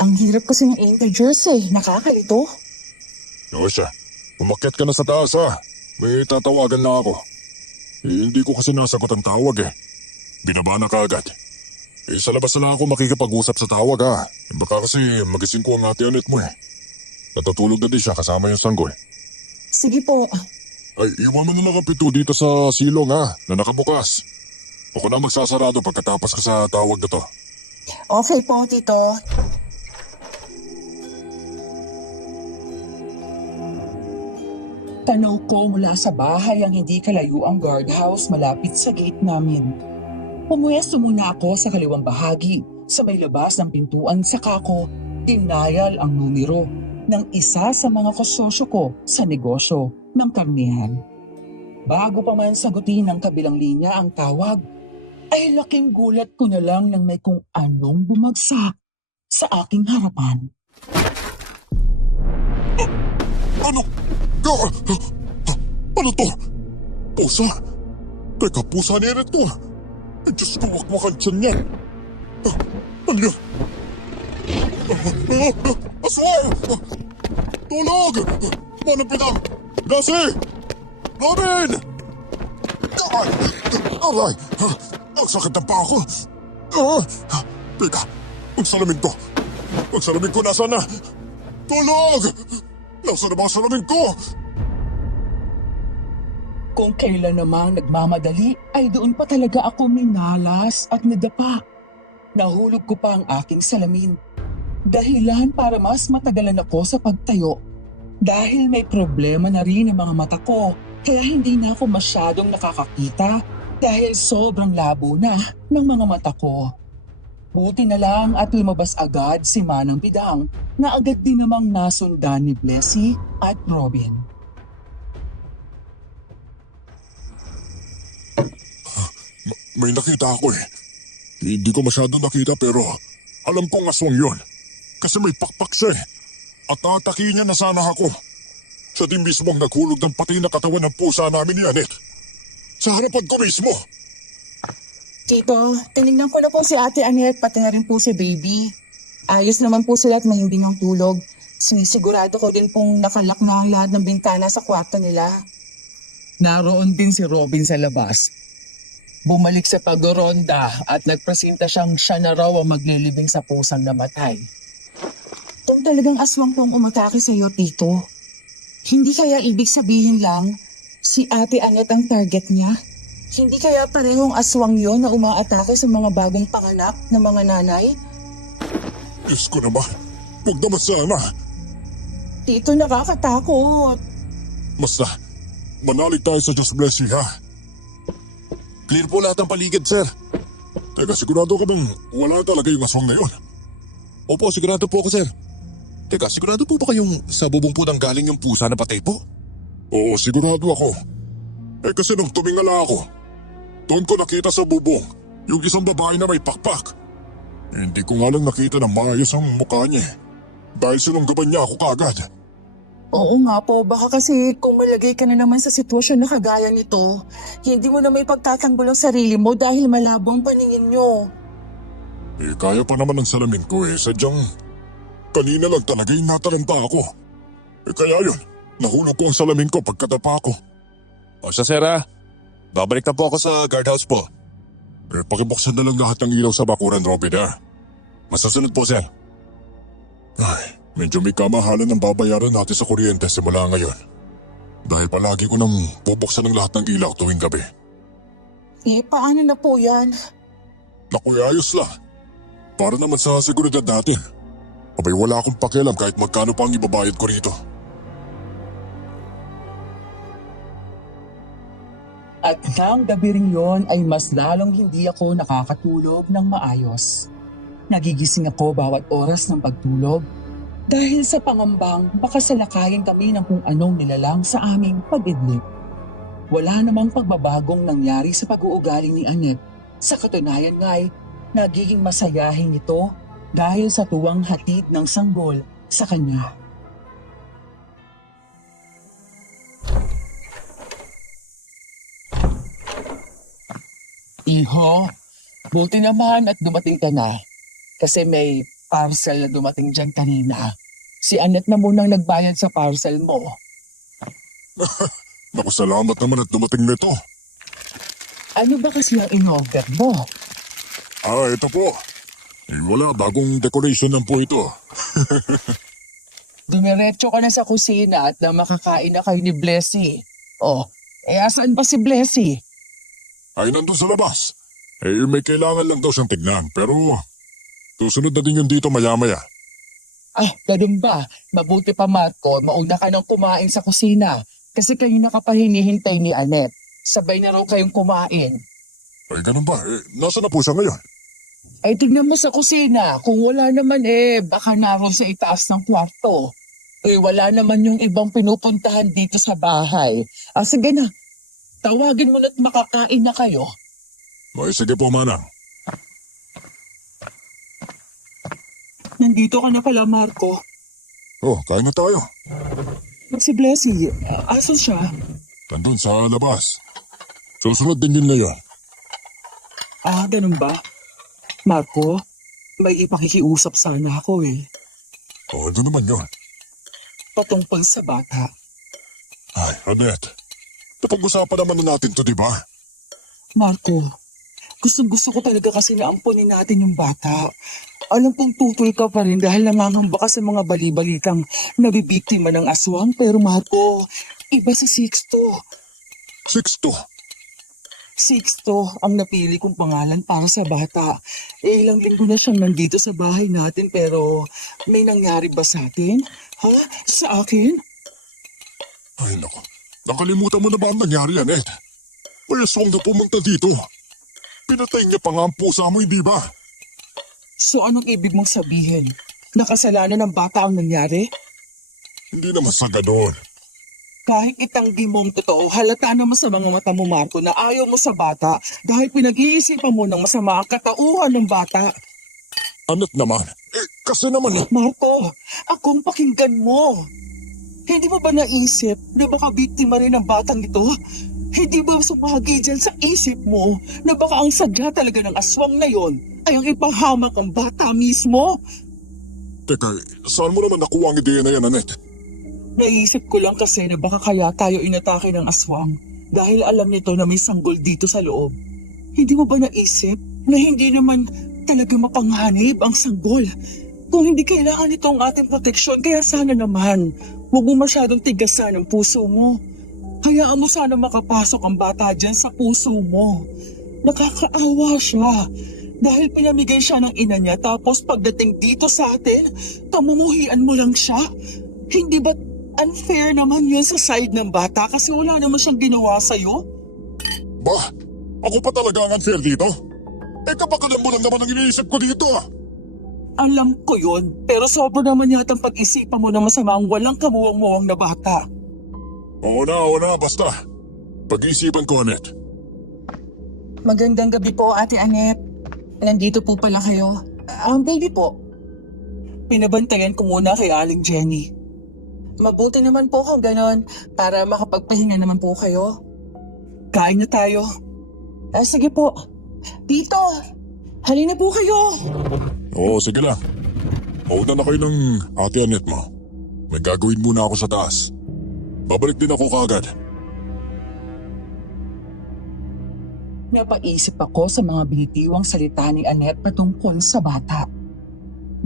Ang hirap kasi ng integers eh. Nakakalito. O siya, umakyat ka na sa taas ha. May tatawagan na ako. Hindi ko kasi nasagot ang tawag eh. Binaba na kaagad. Sa labas na lang ako makikipag-usap sa tawag ha. Baka kasi magising ko ang ate Annette mo eh. Natutulog na din siya kasama yung sanggol. Sige po. Ay, iwan mo na lang ang pito dito sa silong ha, na nakabukas. Ako na magsasarado pagkatapos ka sa tawag na to. Okay po, Tito. Tanaw ko mula sa bahay ang hindi kalayuang guardhouse malapit sa gate namin. Pumuwesto muna ako sa kaliwang bahagi sa may labas ng pintuan saka ko dinayal ang numero ng isa sa mga kasosyo ko sa negosyo ng karnihan. Bago pa man sagutin ng kabilang linya ang tawag, ay laking gulat ko na lang nang may kung anong bumagsak sa aking harapan. Ano? Ano to? Pusa? Teka, pusa ni Annette to. Ay, Diyos ko, wakwakan siya niyan. Ano yun? Aswang! Tulog! Manang pitang! Blessy! Robin! Aray! Aray! Ang sakit ng paa ko! Teka, ang salamin ko! Ang salamin ko nasaan na? Tulog! Nasaan na ba ang salamin ko? Kung kailan namang nagmamadali, ay doon pa talaga ako minalas at nadapa. Nahulog ko pa ang aking salamin. Dahilan para mas matagalan ako sa pagtayo. Dahil may problema na rin ang mga mata ko, kaya hindi na ako masyadong nakakakita dahil sobrang labo na ng mga mata ko. Buti na lang at lumabas agad si Manang Bidang na agad din namang nasundan ni Blessy at Robin. May nakita ako eh. Hindi ko masyado nakita pero alam kong aswang yon. Kasi may pakpak siya eh. At ataki niya na sana ako. Siya din mismo ang naghulog ng patay na katawan ng pusa namin ni Annette. Sa harapan ko mismo. Tito, tinignan ko na po si Ate Annette, pati na rin po si Baby. Ayos naman po sila at mahindi ng tulog. Sinisigurado ko din pong nakalak na ang lahat ng bintana sa kwarto nila. Naroon din si Robin sa labas. Bumalik sa pagronda at nagpresinta siyang siya na raw ang maglilibing sa pusang namatay. Kung talagang aswang pong umatake sa iyo, Tito, hindi kaya ibig sabihin lang si Ate Annette ang target niya? Hindi kaya parehong aswang yon na umaatake sa mga bagong panganak na mga nanay? Diyos ko naman. Huwag naman sana. Tito, nakakatakot. Basta, manalig tayo sa Diyos Blessy ha. Clear po lahat ng paligid, sir. Teka, sigurado ka bang wala talaga yung aswang na yun? Opo, sigurado po ako, sir. Teka, sigurado po ba kayong sa bubong po nang galing yung pusa na patay po? Oo, sigurado ako. Eh kasi nung tumingala ako, doon ko nakita sa bubong yung isang babae na may pakpak. Hindi ko nga lang nakita na maayos ang mukha niya eh. Dahil sinunggaban niya ako kaagad. Oo nga po, baka kasi kung malagay ka na naman sa sitwasyon na kagaya nito, hindi mo na may pagtatanggol ang sarili mo dahil malabo ang paningin nyo. Eh kaya pa naman ng salamin ko eh, sadyang kanina lang talaga yung nataranta ako. Eh kaya yun, nahulog ko ang salamin ko pagkatapa ko. O siya, sir, babalik na po ako sa guardhouse po. Eh pakibuksan na lang lahat ng ilaw sa bakuran, Robin ha. Masasunod po, sir. Ay, medyo may kamahalan ng babayaran natin sa kuryente simula ngayon. Dahil palagi ko nang bubuksan ng lahat ng ilaw tuwing gabi. Eh, paano na po yan? Naku, ayos lang. Para naman sa seguridad natin. Abay wala akong pakialam kahit magkano pa ang ibabayad ko rito. At nang gabi rin yon ay mas lalong hindi ako nakakatulog ng maayos. Nagigising ako bawat oras ng pagtulog dahil sa pangambang baka salakayin kami ng kung anong nilalang sa aming pag-idlip. Wala namang pagbabagong nangyari sa pag-uugali ni Annette. Sa katunayan nga'y nagiging masayahin ito dahil sa tuwang hatid ng sanggol sa kanya. Iho, buti naman at dumating ka na. Kasi may parcel na dumating dyan kanina. Si Annette na munang nagbayad sa parcel mo. Naku, salamat naman at dumating nito. Ano ba kasi ang in-order mo? Ito po. Eh, wala, bagong decoration lang po ito. Dumiretso ka na sa kusina at na makakain na kayo ni Blessy. Oh, asan ba si Blessy? Ay, nandun sa labas. Eh, may kailangan lang daw siyang tignan. Pero, susunod na din yun dito maya-maya. Ganun ba? Mabuti pa, Marco, mauna ka nang kumain sa kusina. Kasi kayo na ka pa hinihintay ni Annette. Sabay na raw kayong kumain. Ay, ganun ba? Eh, nasa na po siya ngayon? Ay, tignan mo sa kusina. Kung wala naman baka naroon sa itaas ng kwarto. Wala naman yung ibang pinupuntahan dito sa bahay. Sige na. Tawagin mo na't makakain na kayo. Ay, sige po, Manang. Nandito ka na pala, Marco. Oh, kain na tayo. Si Blessy, asan siya? Nandun sa labas. Susunod din yun na yun. Ganun ba? Marco, may ipakikiusap sana ako Oh, doon naman yun. patungkol sa bata. Ay, Annette. Napag-usapan naman na natin to, di ba? Marco, gustong-gusto ko talaga kasi na ampunin natin yung bata. Alam kong tutol ka pa rin dahil nangangamba ka sa mga bali-balitang nabibiktima ng aswang. Pero Marco, iba sa Sixto. Sixto. Sixto ang napili kong pangalan para sa bata. Ilang linggo na siyang nandito sa bahay natin pero may nangyari ba sa atin? Ha? Sa akin? Ay, naku. Nakalimutan mo na ba ang nangyari, Annette? May aswang na pumunta dito. Pinatay niya pa nga ang pusa mo, hindi ba? So anong ibig mong sabihin? Nakasalanan ng bata ang nangyari? Hindi naman sa ganon. Kahit itanggi mong totoo, halata naman sa mga mata mo, Marco, na ayaw mo sa bata dahil pinag-iisipan mo ng masama ang katauhan ng bata. Annette naman. Kasi naman. Marco, akong pakinggan mo. Hindi mo ba naisip na baka biktima rin ang batang ito? Hindi ba sumagi dyan sa isip mo na baka ang sadya talaga ng aswang na yon ay ang ipahamak ang bata mismo? Teka, saan mo naman nakuha ang ideya na yan, Annette? Naisip ko lang kasi na baka kaya tayo inatake ng aswang dahil alam nito na may sanggol dito sa loob. Hindi mo ba naisip na hindi naman talaga mapanghanib ang sanggol? Kung hindi kailangan ito ang ating proteksyon, kaya sana naman, huwag mo masyadong tigasan ang puso mo. Hayaan mo sana makapasok ang bata dyan sa puso mo. Nakakaawa siya dahil pinamigay siya ng ina niya tapos pagdating dito sa atin, kamumuhian mo lang siya. Hindi ba unfair naman yun sa side ng bata kasi wala naman siyang ginawa sa'yo? Ba? Ako pa talaga ang unfair dito? Kapag alam mo lang naman ang iniisip ko dito ah. Alam ko yun, pero sobra naman yatang pag-isipan mo na masama ang walang kamuwang-muwang na bata. Oo na, basta. Pag-iisipan ko, Annette. Magandang gabi po, Ate Annette. Nandito po pala kayo. Ang baby po. Pinabantayan ko muna kay Aling Jenny. Mabuti naman po kung ganon para makapagpahinga naman po kayo. Kain na tayo. Sige po. Tito, halina po kayo. Oo, sige lang. Mauna na kayo ng Ate Annette mo. May gagawin muna ako sa taas. Babalik din ako kaagad. Napaisip ako sa mga binitiwang salita ni Annette patungkol sa bata.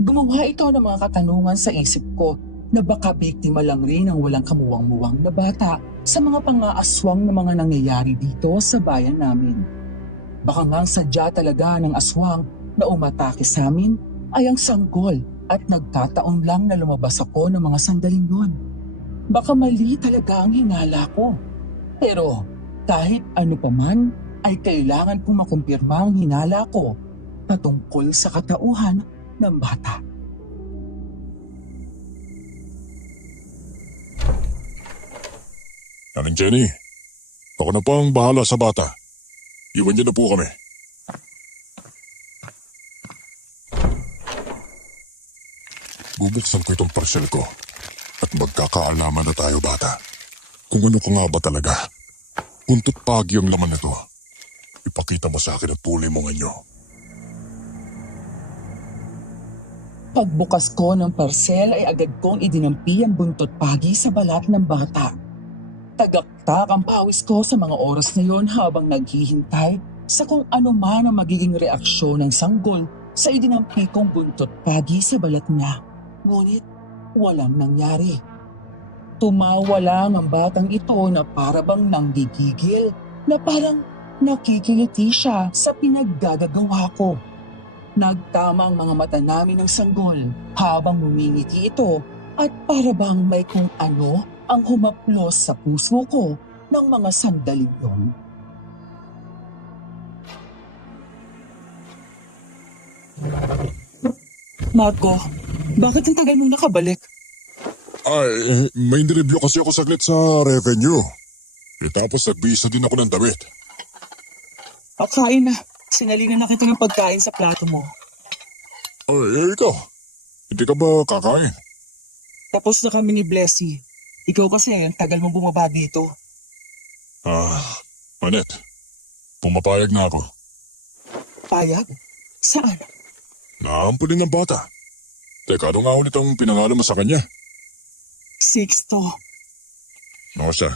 Gumawa ito ng mga katanungan sa isip ko na baka biktima lang rin ng walang kamuwang-muwang na bata sa mga pang-aaswang na mga nangyayari dito sa bayan namin. Baka nga ang sadya talaga ng aswang na umatake sa amin ay ang sanggol at nagkataon lang na lumabas ako ng mga sandaling yun. Baka mali talaga ang hinala ko. Pero kahit ano pa man ay kailangan kong makumpirma ang hinala ko patungkol sa katauhan ng bata. Aling Jenny, ako na pang bahala sa bata. Iwan niyo na po kami. Bubuksan ko itong parcel ko at magkakaalaman na tayo, bata. Kung ano ka nga ba talaga. Kuntot pagi ang laman nito. Ipakita mo sa akin ang tunay mong anyo. Pagbukas ko ng parcel ay agad kong idinampi ang buntot pagi sa balat ng bata. Tagaktak ang pawis ko sa mga oras na yon habang naghihintay sa kung ano man ang magiging reaksyon ng sanggol sa idinampi kong buntot pagi sa balat niya. Ngunit walang nangyari. Tumawa lang ang batang ito na parabang nanggigigil, na parang nakikiliti siya sa pinaggagagawa ko. Nagtama ang mga mata namin ng sanggol habang ngumingiti ito at parabang may kung ano ang humaplos sa puso ko ng mga sandaling yun. Marco, bakit ang tagal mong nakabalik? Ay, may nireview kasi ako saglit sa revenue. Tapos nagbisa din ako ng damit. Kain na. Sinalinan na kita ng pagkain sa plato mo. Ay, ikaw. Hindi ka ba kakain? Tapos na kami ni Blessy. Ikaw kasi ang tagal mong bumaba dito. Annette. Pumapayag na ako. Payag? Saan? Naampulin ng bata. Teka, ano nga ulit ang pinangalan mo sa kanya? Sixto, O siya,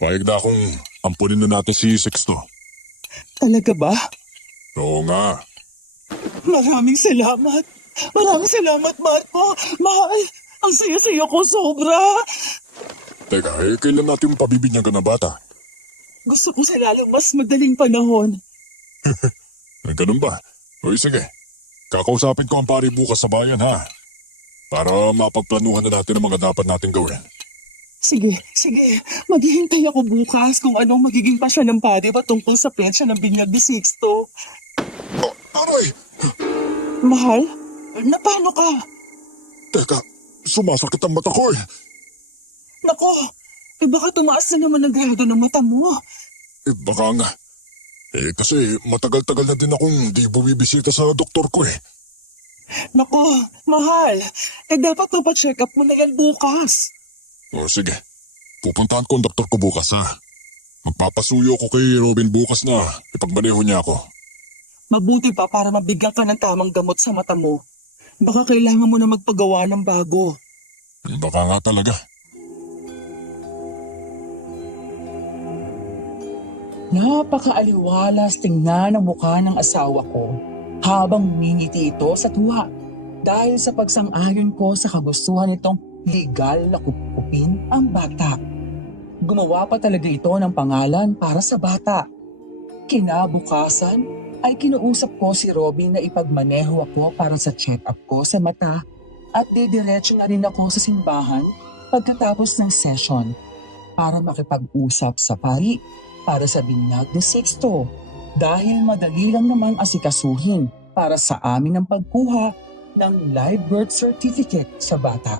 payag na akong ampunin na natin si Sixto. talaga ba? Oo nga. Maraming salamat. Maraming salamat, Marco. Mahal, ang saya-saya ko sobra. Teka, kailan natin pabibigyan ka na bata? Gusto ko sa lalong mas madaling panahon. Ganun ba? O sige, kakausapin ko ang pari bukas sa bayan ha. Para mapagplanuhan na natin ang mga dapat natin gawin. Sige. Maghihintay ako bukas kung anong magiging pasya ng pari patungkol sa pensya ng binyag ni Sixto. Oh, aray! Mahal, na paano ka? Teka, sumasakit ang mata ko eh. Nako, baka tumaas na naman ang grado ng mata mo. Baka nga. Kasi matagal-tagal na din akong di bumibisita sa doktor ko eh. Nako, mahal, dapat mapacheck up mo na yan bukas. O sige, pupuntahan ko ang doktor ko bukas ha. Magpapasuyo ko kay Robin bukas na ipagmaneho niya ako. Mabuti pa para mabigyan ka ng tamang gamot sa mata mo. Baka kailangan mo na magpagawa ng bago. Baka nga talaga. Napakaaliwalas tingnan ang mukha ng asawa ko habang ngingiti ito sa tuwa dahil sa pagsang-ayon ko sa kagustuhan nitong legal na kupupin ang bata. Gumawa pa talaga ito ng pangalan para sa bata. Kinabukasan ay kinuusap ko si Robin na ipagmaneho ako para sa check-up ko sa mata at didiretso na rin ako sa simbahan pagkatapos ng session para makipag-usap sa pari para sa binyag ni Sixto dahil madali lang namang asikasuhin para sa amin ang pagkuha ng live birth certificate sa bata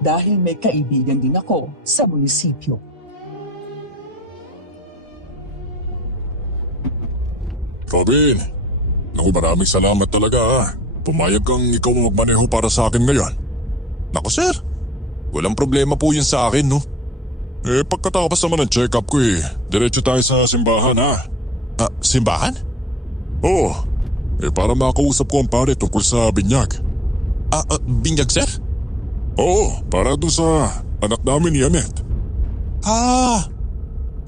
dahil may kaibigan din ako sa munisipyo. Robin, naku maraming salamat talaga ha. Pumayag kang ikaw magmaneho para sa akin ngayon. Naku sir, walang problema po yun sa akin no. Pagkatapos naman ng check-up ko diretso tayo sa simbahan ha. Simbahan? Oo, para makausap ko ang pare tungkol sa binyag. Binyag sir? Oo, para doon sa anak namin ni Annette.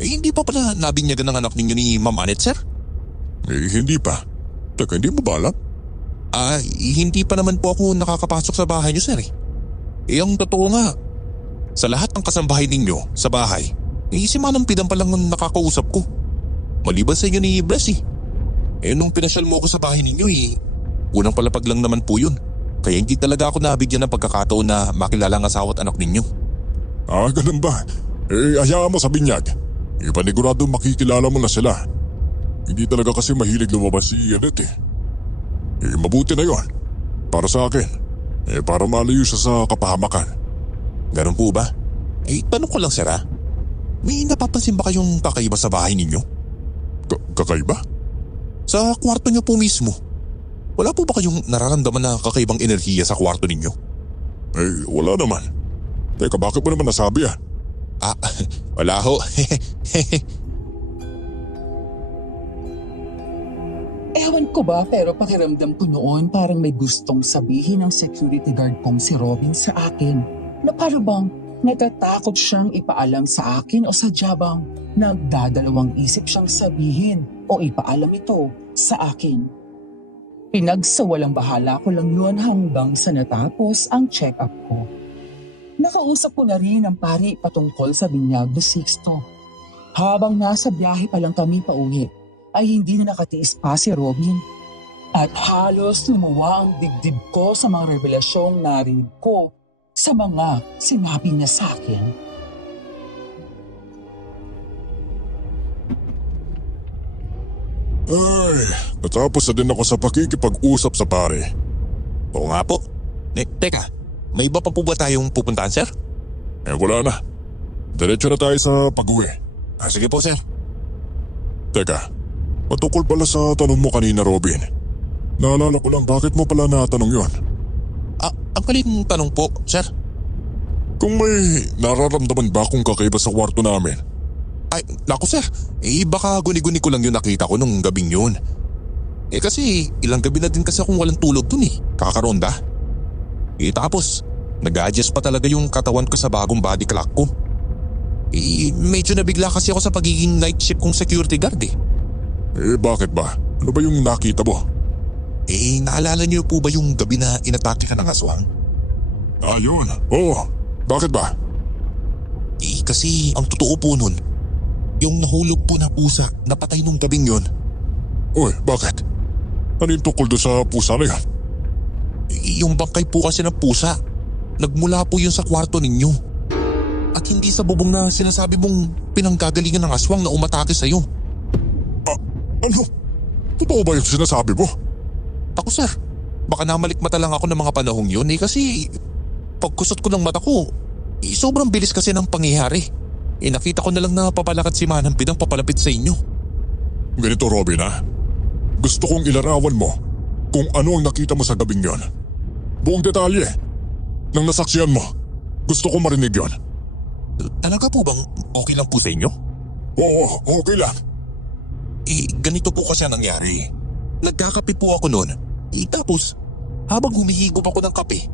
Hindi pa pala nabinyagan ng anak ninyo ni Ma'am Annette sir? Hindi pa. Teka, hindi mo ba alam? Hindi pa naman po ako nakakapasok sa bahay niyo sir ang totoo nga, sa lahat ng kasambahay ninyo sa bahay, si Manang Pidang pa lang ang nakakausap ko. Maliban sa inyo ni Blessy. Nung pinasyal mo ko sa bahay ninyo unang palapag lang naman po yun. Kaya hindi talaga ako nabigyan ng pagkakataon na makilala ang asawa at anak ninyo. Ganun ba? Hayaan mo sa binyag. Panigurado makikilala mo na sila. Hindi talaga kasi mahilig lumabas si Annette mabuti na yon. Para sa akin. Para malayo siya sa kapahamakan. Ganun po ba? Tanong ko lang sir may napapansin ba kayong kakaiba sa bahay ninyo? Kakaiba? Sa kwarto niyo po mismo. Wala po ba kayong nararamdaman na kakaibang enerhiya sa kwarto ninyo? Wala naman. Teka, bakit mo naman nasabi yan? Wala ho. Ewan ko ba pero pakiramdam ko noon parang may gustong sabihin ng security guard kong si Robin sa akin na para bang natatakot siyang ipaalam sa akin o sadya bang nagdadalawang isip siyang sabihin o ipaalam ito sa akin. Pinagsawalang bahala ko lang yun hanggang sa natapos ang check-up ko. Nakausap ko na rin ang pari patungkol sa binyag ni Sixto. Habang nasa biyahe pa lang kami pauwi, ay hindi na nakatiis pa si Robin. At halos lumuwa ang dibdib ko sa mga revelasyong narinig ko sa mga sinabi niya sa akin. Natapos na din ako sa pakikipag-usap sa pare. Oo nga po. Teka, may iba pa po ba tayong pupuntahan sir? Wala na. Diretso na tayo sa pag-uwi. Sige po sir. Teka, patungkol pala sa tanong mo kanina, Robin. Naalala ko lang bakit mo pala natanong yon. Ang kaling tanong po, sir. Kung may nararamdaman ba akong kakaiba sa kwarto namin? Naku sir. Baka guni-guni ko lang yung nakita ko nung gabing yun. Kasi ilang gabi na din kasi akong walang tulog dun Kakaronda. Tapos, Nag-adjust pa talaga yung katawan ko sa bagong body clock ko. Medyo nabigla kasi ako sa pagiging night shift kong security guard eh. Bakit ba? Ano ba yung nakita mo? Naalala niyo po ba yung gabi na inatake ka ng aswang? Ayun. Oo. Bakit ba? Kasi ang totoo po nun, yung nahulog po na pusa, napatay nung gabing yon. Uy, bakit? Ano yung tungkol doon sa pusa na yan? Yung bangkay po kasi ng pusa, nagmula po yun sa kwarto ninyo. At hindi sa bubong na sinasabi mong pinanggagalingan ng aswang na umatake sa'yo. Ano? Totoo ba yung sinasabi mo? Ako sir, baka namalikmata lang ako ng mga panahong yun kasi pagkusot ko ng mata ko, sobrang bilis kasi ng pangyayari. Nakita ko na lang na papalakad si Manang Pidang papalapit sa inyo. Ganito Robin ha. Gusto kong ilarawan mo kung ano ang nakita mo sa gabing yon. Buong detalye ng nasaksiyan mo. Gusto kong marinig yon. Talaga po bang okay lang po sa inyo? Oo, okay lang. Ganito po kasi ang nangyari. Nagkakape po ako noon. Tapos, habang humihigop ako ng kape,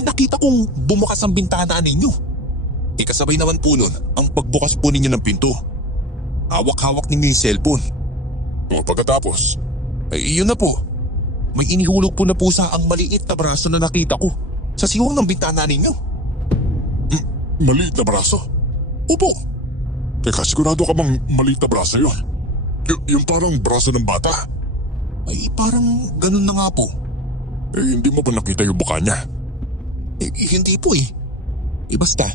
nakita kong bumukas ang bintana ninyo. Kasabay naman po nun ang pagbukas po ninyo ng pinto. Hawak-hawak ninyo yung cellphone. O pagkatapos? Yun na po. May inihulog po na pusa ang maliit na braso na nakita ko sa siwang ng bintana ninyo. Maliit na braso? Opo. Teka, sigurado ka bang maliit na braso yun? Yung parang braso ng bata? Parang ganun na nga po. Hindi mo ba nakita yung buka niya? Hindi po eh. Basta,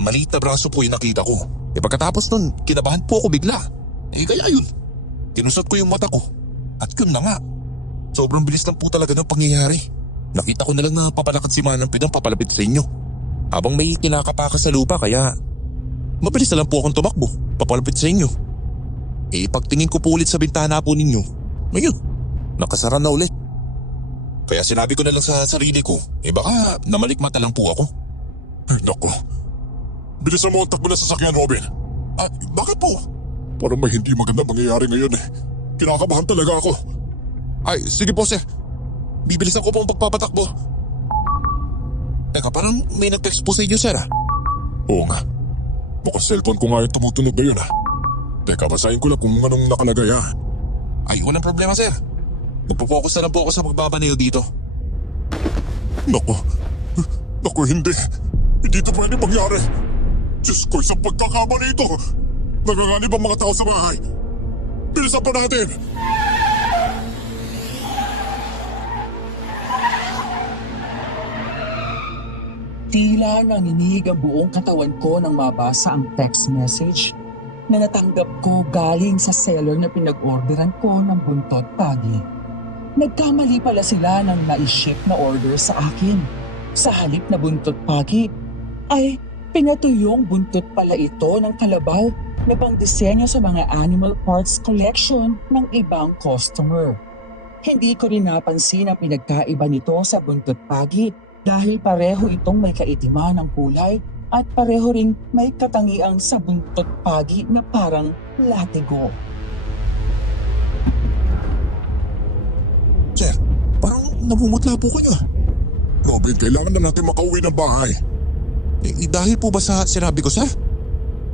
maliit na braso po yung nakita ko. Pagkatapos nun, kinabahan po ako bigla. Kaya yun. Tinusot ko yung mata ko. At yun na nga. Sobrang bilis lang po talaga ng pangyayari. Nakita ko na lang na papalakad si Manang Pidang papalapit sa inyo. Habang may kinakapaka sa lupa kaya mabilis na lang po akong tumakbo papalapit sa inyo. Pagtingin ko po ulit sa bintana po ninyo, ngayon, nakasara na ulit. Kaya sinabi ko na lang sa sarili ko, baka namalikmata lang po ako. Ay naku. Bilisan mo ang takbo na sasakyan, Robin. Bakit po? Parang may hindi maganda mangyayari ngayon eh. Kinakabahan talaga ako. Sige po sir. Bibilisan ko po ang pagpapatakbo. Teka, parang may nag-text po sa inyo sir Oo nga. Mukhang cellphone ko nga yung tumutunog ngayon ha. Teka, basahin ko lang kung anong nakalagay ha. Walang problema sir. Nagpo-focus na lang po ako sa pagbabanayo dito. Naku. Naku, hindi. Hindi ito pwede mangyari. Diyos ko, isang pagkakamali ito. Nanganganib ang mga tao sa bahay. Bilisan pa natin. Tila nanginig ang buong katawan ko nang mabasa ang text message na natanggap ko galing sa seller na pinag-orderan ko ng buntot pagi. Nagkamali pala sila ng na-ship na order sa akin. Sa halip na buntot pagi, ay pinatuyong buntot pala ito ng kalabaw na pangdisenyo sa mga animal parts collection ng ibang customer. Hindi ko rin napansin ang pinagkaiba nito sa buntot pagi dahil pareho itong may kaitiman ng kulay at pareho ring may katangiang sa buntot pagi na parang latigo. Sir, parang namumutla po kayo. Robin, kailangan na natin makauwi ng bahay. Dahil po ba sa sinabi ko sir?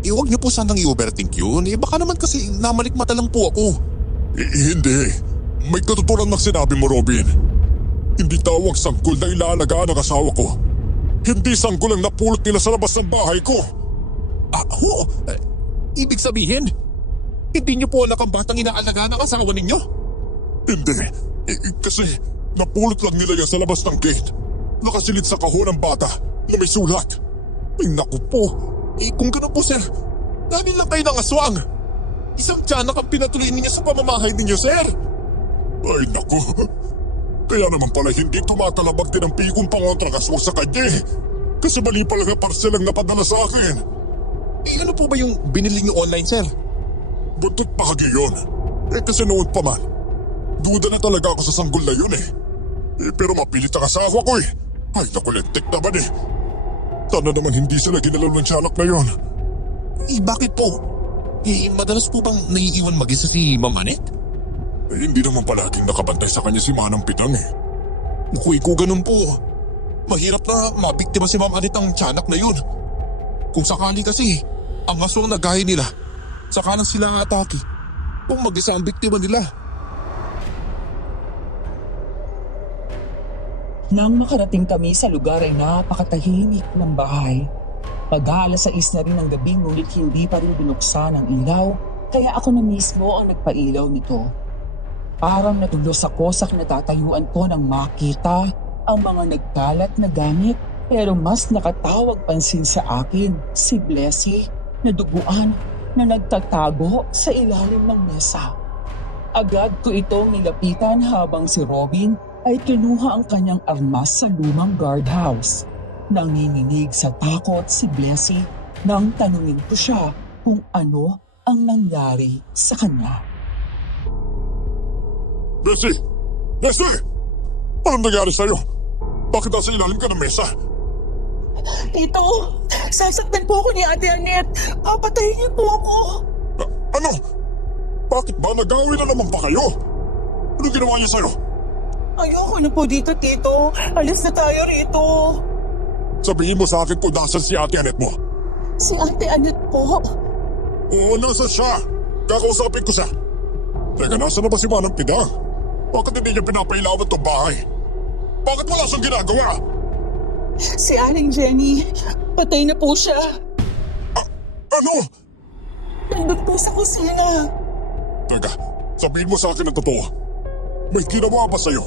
Huwag niyo po sanang i-overthink yun. Baka naman kasi namalikmata lang po ako. Hindi. May katuturan ng sinabi mo, Robin. Hindi tawag sanggol na ilaalagaan ang asawa ko. Hindi sanggol ang napulot nila sa labas ng bahay ko. Ibig sabihin, hindi niyo po anak ang batang inaalagaan ng asawa ninyo? Hindi. Kasi napulot lang nila yan sa labas ng gate. Nakasilid sa kahon ng bata na may sulat. Ay naku po. Kung gano'n po sir, dahil lang kayo ng aswang. Isang tiyanak ang pinatuloy ninyo sa pamamahay ninyo sir. Ay naku. Kaya naman pala hindi tumatalabag din ang pikong pangontrang aswang sa kanya eh. Kasi mali pala nga parcel ang napadala sa akin. Ano po ba yung binili niyo online sir? Buntot bahagi yun. Kasi noon pa man, duda na talaga ako sa sanggol na yun eh. Pero mapilit ang asawa ko eh. Ay naku, lentik naman eh. Sana naman hindi sila ginalaw ng tiyanak na yun. Bakit po? Madalas po bang naiiwan mag-isa si Ma'am Annette? Hindi naman palaging nakabantay sa kanya si Manang Pidang eh. Naku, kung ganun po, Mahirap na mabiktima si Ma'am Anet ang tiyanak na yun. Kung sakali kasi, ang aswang na gaya nila, saka lang sila atake. Kung mag-isa ang biktima nila. Nang makarating kami sa lugar ay napakatahimik ng bahay. Pag-aalas 6 na rin ng gabi ngunit hindi pa rin binuksan ang ilaw, kaya ako na mismo ang nagpailaw nito. Parang natulos ako sa kinatatayuan ko nang makita ang mga nagkalat na gamit, pero mas nakatawag pansin sa akin si Blessy na duguan na nagtatago sa ilalim ng mesa. Agad ko itong nilapitan habang si Robin ay kinuha ang kanyang armas sa lumang guardhouse. Nanginginig sa takot si Blessy nang tanungin ko siya kung ano ang nangyari sa kanya. Bessie! Bessie! Anong nangyari sa'yo? Bakit nasa ilalim ka ng mesa? Tito, sasaktan po ako ni Ate Anet. Papatayin niyo po ako. Ano? Bakit ba? Nag-away na naman pa kayo? Anong ginawa niya sa'yo? Ayoko na po dito, Tito. Alis na tayo rito. Sabihin mo sa akin kung nasan si Ate Anet mo. Si Ate Anet po. Oo, nasan siya? Kakausapin ko siya. Teka, nasan na ba si Manang Pidang? Bakit hindi niya pinapailawan itong bahay? Bakit wala siyang ginagawa? Si Aling Jenny. Patay na po siya. Ano? Nandun po sa kusina. Teka, sabihin mo sa akin ang totoo. May ginawa ba sa'yo?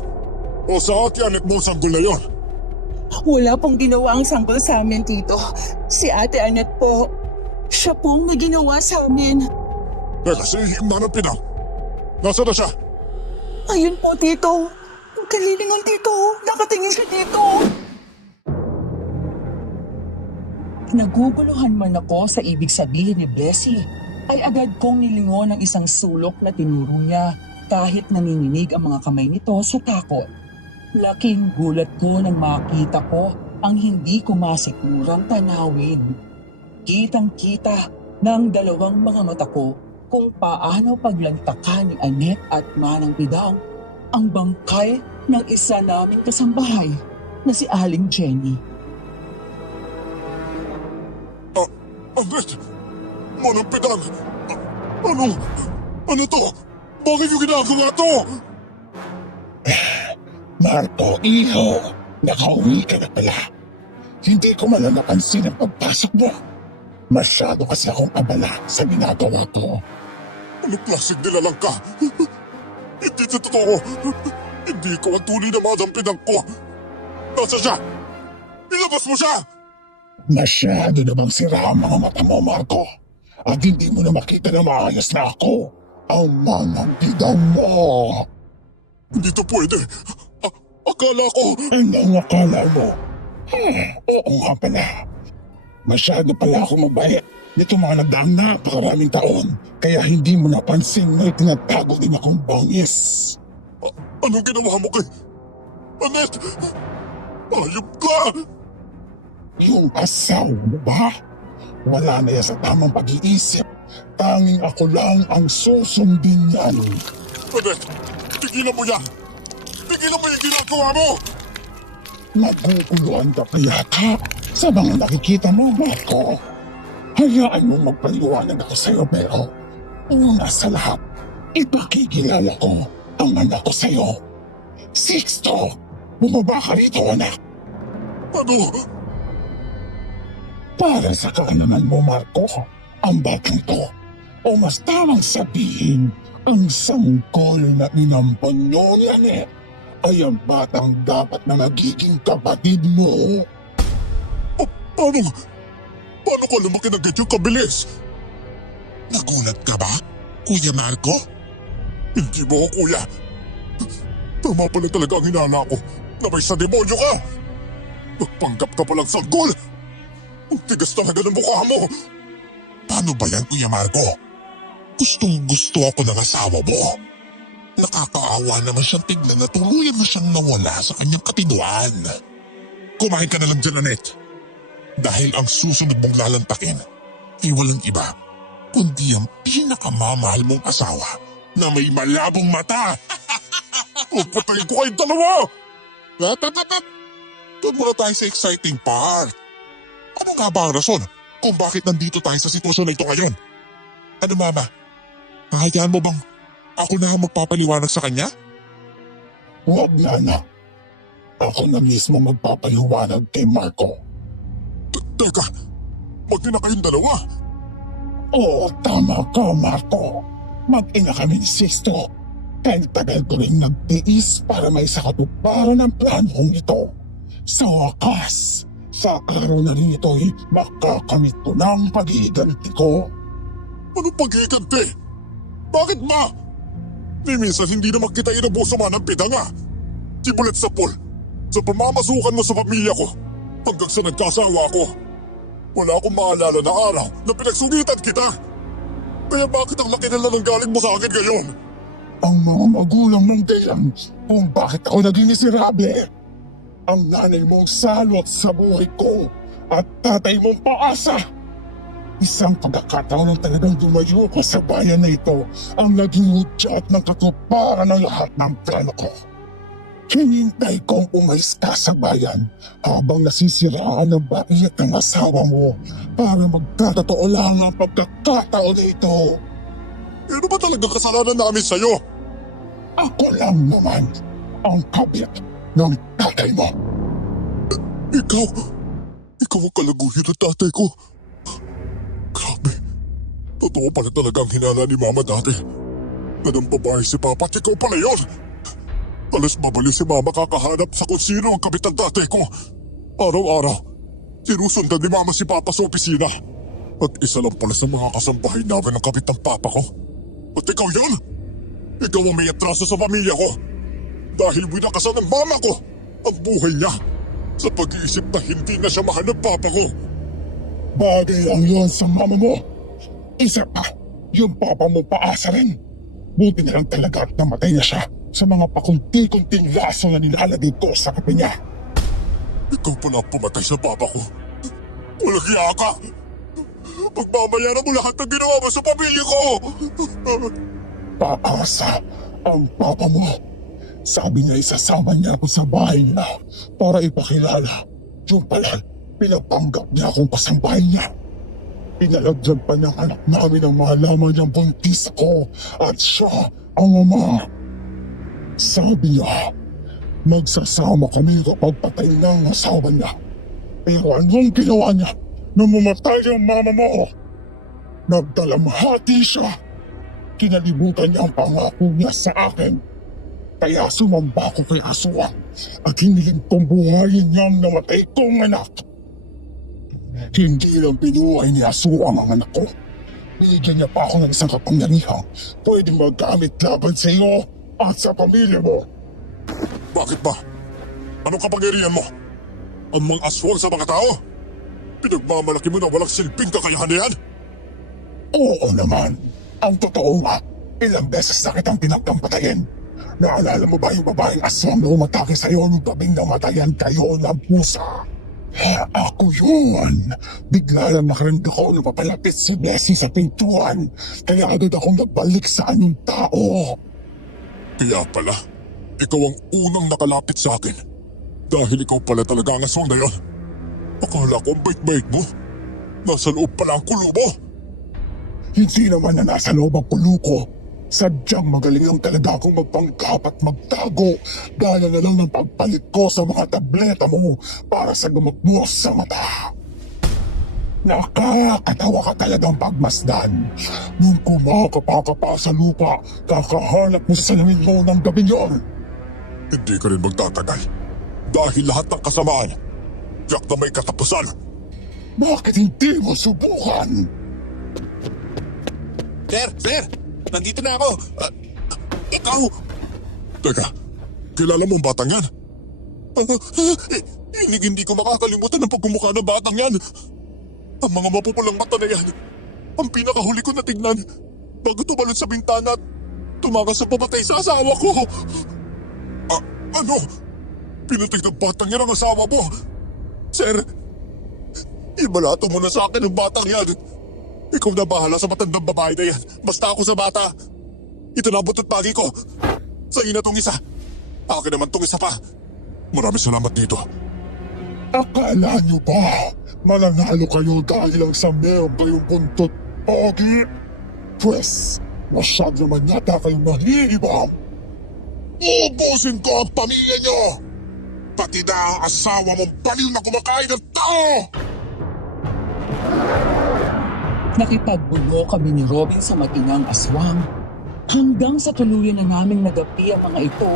O sa Ate Anet mo sanggol na yon? Wala pong ginawa ang sanggol sa amin, Tito. Si Ate Anet po. Siya pong may ginawa sa amin. Teka, si Manang Pidang. Nasaan na siya? Ayun po, Tito. Ang kalilingan, Tito. Nakatingin siya dito. Naguguluhan man ako sa ibig sabihin ni Blessy, ay agad kong nilingon ang isang sulok na tinuro niya kahit nanginginig ang mga kamay nito sa takot. Laking gulat ko nang makita ko ang hindi ko masikmurang tanawin. Kitang-kita ng dalawang mga mata ko kung paano paglantakan ni Anet at Manang Pidang ang bangkay ng isa naming kasambahay na si Aling Jenny. Anet! Manang Pidang! Ano to? Bakit yung ginagawa to? Marco, iho, nakauwi ka na pala. Hindi ko man lang napansin ang pagpasok mo. Masyado kasi akong abala sa ginagawa ko. Ano klaseng nilalang ka? Hindi ito totoo. Hindi ko ang tunay na Manang Pidang ko. Nasa siya? Ilabas mo siya! Masyado namang sira ang mga mata mo, Marco. At hindi mo na makita na maayos na ako. Ang Manang Pidang mo. Hindi to pwede. Akala ko... Anong akala mo? Oo nga pala. Masyado pala ako mabait. Nito mga nagdaang napakaraming taon. Kaya hindi mo napansin may tinatago din akong bangis. Anong ginawa mo kay... Anet! Ayop ka! Yung asawa mo ba? Wala na yan sa tamang pag-iisip. Tanging ako lang ang susundin yan. Anet! Tigilan mo yan! Tigilan mo yung ginagawa mo! Naguguluhan ka pa yata sa mga nakikita mo, Marco. Hayaan mo magpaliwanag ako sa'yo pero una sa lahat, ipakikilala ko ang anak ko sa'yo. Sixto, bumaba ka rito, anak. Ano? Para sa kaalaman mo, Marco, ang batang to, o mas tamang sabihin, ang sanggol na inampon nyo ni Anet ay ang batang dapat na magiging kapatid mo. Paano? Paano ka lumaki ng ganyang kabilis? Nagulat ka ba, Kuya Marco? Hindi mo ako, kuya. Tama pala talaga ang hinala ko na may sa demonyo ka. Magpanggap ka palang sanggol. Ang tigas talaga ng mukha mo. Paano ba yan, Kuya Marco? Gustong gusto ako ng asawa mo. Nakakaawa naman siyang tignan na tuluyan na siyang nawala sa kanyang katinuan. Kumain ka na lang dyan, Anet. Dahil ang susunod mong lalantakin ay walang iba kundi ang pinakamamahal mong asawa na may malabong mata. Pupatayin ko kayong dalawa! Doon muna tayo sa exciting part. Ano nga ba ang rason kung bakit nandito tayo sa sitwasyon na ito ngayon? Ano mama? Hahayaan mo bang ako na ang magpapaliwanag sa kanya? Huwag na, anak. Ako na mismo magpapaliwanag kay Marco. Teka, mag-ina kayong dalawa. Oo, tama ka, Marco. Mag-ina kami ni Sisto. Kahit tagal ko rin nagtiis para may sakatuparan ng planong ito. Sa wakas, sa araw na rin ito'y makakamit ko ng pag-iiganti ko. Ano pag-iigante? Bakit ma? Ni minsan hindi naman kita inabuso man ng pitanga. Simulat sa pool, sa pamamasukan mo sa pamilya ko, hanggang sa nagkasawa ko. Wala akong maalala na araw na pinagsugitan kita. Kaya bakit ang laki na ng galing mo sa akin ngayon? Ang mga magulang mong dahilan kung bakit ako naging miserable. Ang nanay mong salot sa buhay ko at tatay mong paasa. Isang pagkakataon ng talagang lumayo ko sa bayan na ito ang naging hudyat ng katuparan ng lahat ng plano ko. Hinintay kong umalis ka sa bayan habang nasisiraan ng bahay at ng asawa mo para magkatotoo lang ang pagkakataon na ito. Ano ba talagang kasalanan namin sa'yo? Ako lang naman ang kabit ng tatay mo. Ikaw ang kalaguhin ng tatay ko. Grabe, totoo pala talagang hinala ni mama dati. Ganang babae si papa at ikaw pala yun. Alas mabali si mama kakahanap sa kung sino ang kabit ng tatay ko. Araw-araw, sinusundan ni mama si papa sa opisina. At isa lang pala sa mga kasambahay namin ang kabit ng papa ko. At ikaw yun? Ikaw ang may atraso sa pamilya ko. Dahil winakasan ng mama ko ang buhay niya sa pag-iisip na hindi na siya mahal ng papa ko. Bagay lang yon sa mama mo. Isa pa, yung papa mo paasa rin. Buti na lang talaga at namatay na siya sa mga pakunti-kunting laso na nilalagay ko sa kape niya. Ikaw pala pumatay sa papa ko. Walang hiya ka. Pagmamayaran mo lahat ng ginawa mo sa pamilya ko. Paasa ang papa mo. Sabi niya isasama niya ako sa bahay niya para ipakilala. Yung pala, pinapanggap niya akong kasambahay niya. Pinalagyan pa ng anak namin ang malaman niyang buntis ako at siya ang ama. Sabi niya, magsasama kami kapag patay ng asawa niya. Pero anong ginawa niya nung mamatay ang mama mo? Nagdalamhati siya. Kinalimutan niya ang pangako niya sa akin. Kaya sumamba ko kay Aswang at hiniling kong buhayin niyang namatay kong anak. Hindi lang binuhay ni Aswang ang anak ko. Binigyan niya pa ako ng isang kapangyarihan pwede magamit laban sa iyo at sa pamilya mo. Bakit ba? Anong kapangyarihan mo? Ang mga aswang sa mga tao? Pinagmamalaki mo na walang silbing kakayahan na yan? Oo naman. Ang totoo nga, ilang beses na kitang pinagkampatayin. Naalala mo ba yung babaeng aswang na umatake sa'yo nung gabing namatayan kayo ng pusa? Ako yun. Bigla lang nakarinig ako nung papalapit si Bessie sa pintuan. Kaya agad akong nagbalik sa anyong tao. Kaya pala, ikaw ang unang nakalapit sa akin. Dahil ikaw pala talaga ang aswang na yun. Akala ko ang bait-bait mo. Nasa loob pala ang kulo mo. Hindi naman na nasa loob ang kulo ko. Sadyang magaling lang talaga akong magpanggap at magtago. Gaya na lang ng pagpalit ko sa mga tableta mo para sa gamot mo sa mata. Nakakatawa ka talagang pagmasdan. Nung kumakapa sa lupa, kakahanap mo sa salamin mo ng gabi yon. Hindi ka rin magtatagal. Dahil lahat ng kasamaan, tiyak na may katapusan. Bakit hindi mo subukan? Sir! Nandito na ako! Ikaw! Teka, kilala mo ang batang yan? Hindi ko makakalimutan ang pagmumukha ng batang yan. Ang mga mapupulang mata na yan, ang pinakahuli ko na tignan bago tumalon sa bintana at tumakas sa pamatay sa asawa ko. Ano? Pinatay ng batang yan ang asawa mo? Sir, ibalato mo na sa akin ang batang yan. Ikaw na bahala sa matandang babae na yan. Basta ako sa bata. Ito na ang butot pagi ko. Sa'yo na tong isa. Akin naman tong isa pa. Maraming salamat dito. Akala niyo ba mananalo kayo dahil lang sa meron kayong buntot, Pogi? Pwes, masyado naman yata kayong nahihibam. Uubusin ko ang pamilya niyo! Pati na ang asawa mong baliw na kumakain ng tao! Nakipagbulo kami ni Robin sa matinang aswang hanggang sa tuluyan na naming nagapi ang mga ito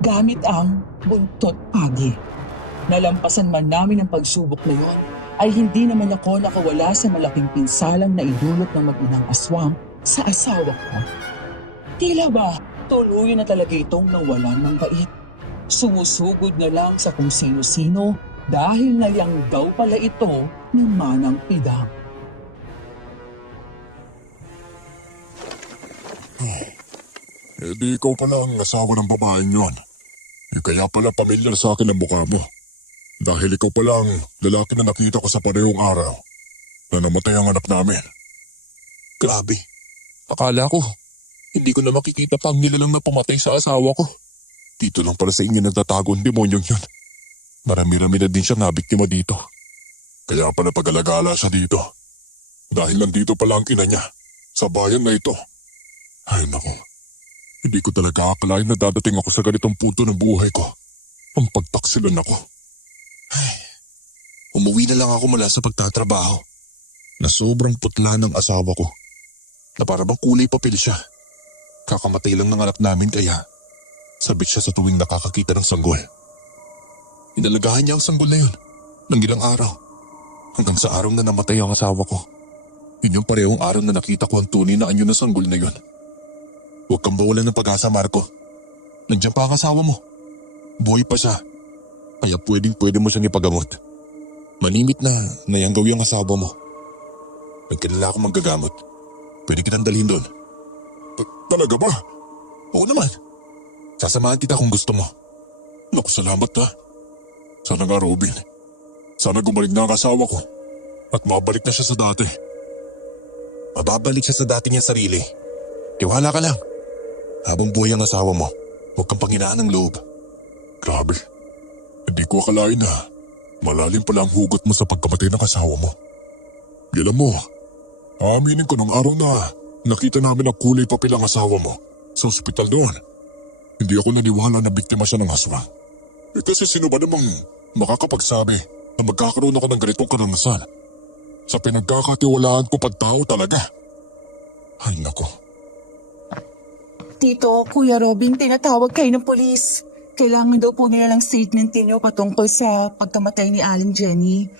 gamit ang buntot pagi. Nalampasan man namin ang pagsubok na yon, ay hindi naman ako nakawala sa malaking pinsalang na idulot ng mag-inang aswang sa asawa ko. Tila ba tuluyan na talaga itong nawalan ng bait. Sumusugod na lang sa kung sino-sino dahil nayang daw pala ito ng manang pidang. Eh di ikaw pala ang asawa ng babaeng yon. Eh kaya pala pamilyar sa akin ang mukha mo. Dahil ikaw pala ang lalaki na nakita ko sa parehong araw na namatay ang anak namin. Grabe. Akala ko, hindi ko na makikita pa ang nilalang na pumatay sa asawa ko. Dito lang pala sa inyo nagtatago ang demonyong yun. Marami-rami na din siya nabiktima dito. Kaya pala pag-alagala siya dito. Dahil nandito pala ang ina niya sa bayan na ito. Ay naku, hindi ko talaga akalain na dadating ako sa ganitong punto ng buhay ko. Ang pagtaksilan ako. Umuwi na lang ako mula sa pagtatrabaho na sobrang putla ng asawa ko. Na para bang kulay papel siya. Kakamatay lang ng anak namin kaya sabit siya sa tuwing nakakakita ng sanggol. Inalagahan niya ang sanggol na yun ng ilang araw. Hanggang sa araw na namatay ang asawa ko. Yun yung parehong araw na nakita ko ang tunay na anyo ng sanggol na yun. Huwag kang bawalan ng pag-asa, Marco. Nandiyan pa ang asawa mo. Buhay pa siya. Kaya pwede mo siyang ipagamot. Manimit na nayanggaw yung asawa mo. Nagkilala akong manggagamot. Pwede kitang dalhin doon. Talaga ba? Oo naman. Sasamahan kita kung gusto mo. Naku, salamat ha. Sana nga, Robin. Sana gumaling na ang asawa ko. At mabalik na siya sa dati. Mababalik siya sa dati niyang sarili. Tiwala ka lang. Habang buhay ang asawa mo, huwag kang panghinaan ng loob. Grabe. Hindi ko akalain na malalim pala ang hugot mo sa pagkamatay ng asawa mo. Alam mo, aaminin ko nung araw na nakita namin ang kulay papel ang asawa mo sa ospital doon. Hindi ako naniwala na biktima siya ng aswang. Eh kasi sino ba namang makakapagsabi na magkakaroon ako ng ganitong karanasan? Sa pinagkakatiwalaan ko pagtao talaga. Ay nako. Tito, Kuya Robin, tinatawag kayo ng polis. Kailangan daw po nila lang statement niyo patungkol sa pagkamatay ni Aling Jenny.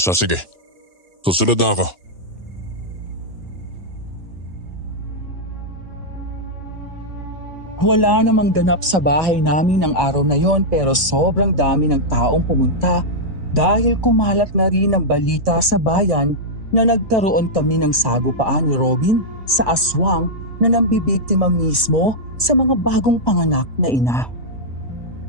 Sige. Susunod na ako. Wala namang ganap sa bahay namin ng araw na yon pero sobrang dami ng taong pumunta dahil kumalat na rin ang balita sa bayan na nagkaroon kami ng sagupaan ni Robin sa aswang na nambibiktima mismo sa mga bagong panganak na ina.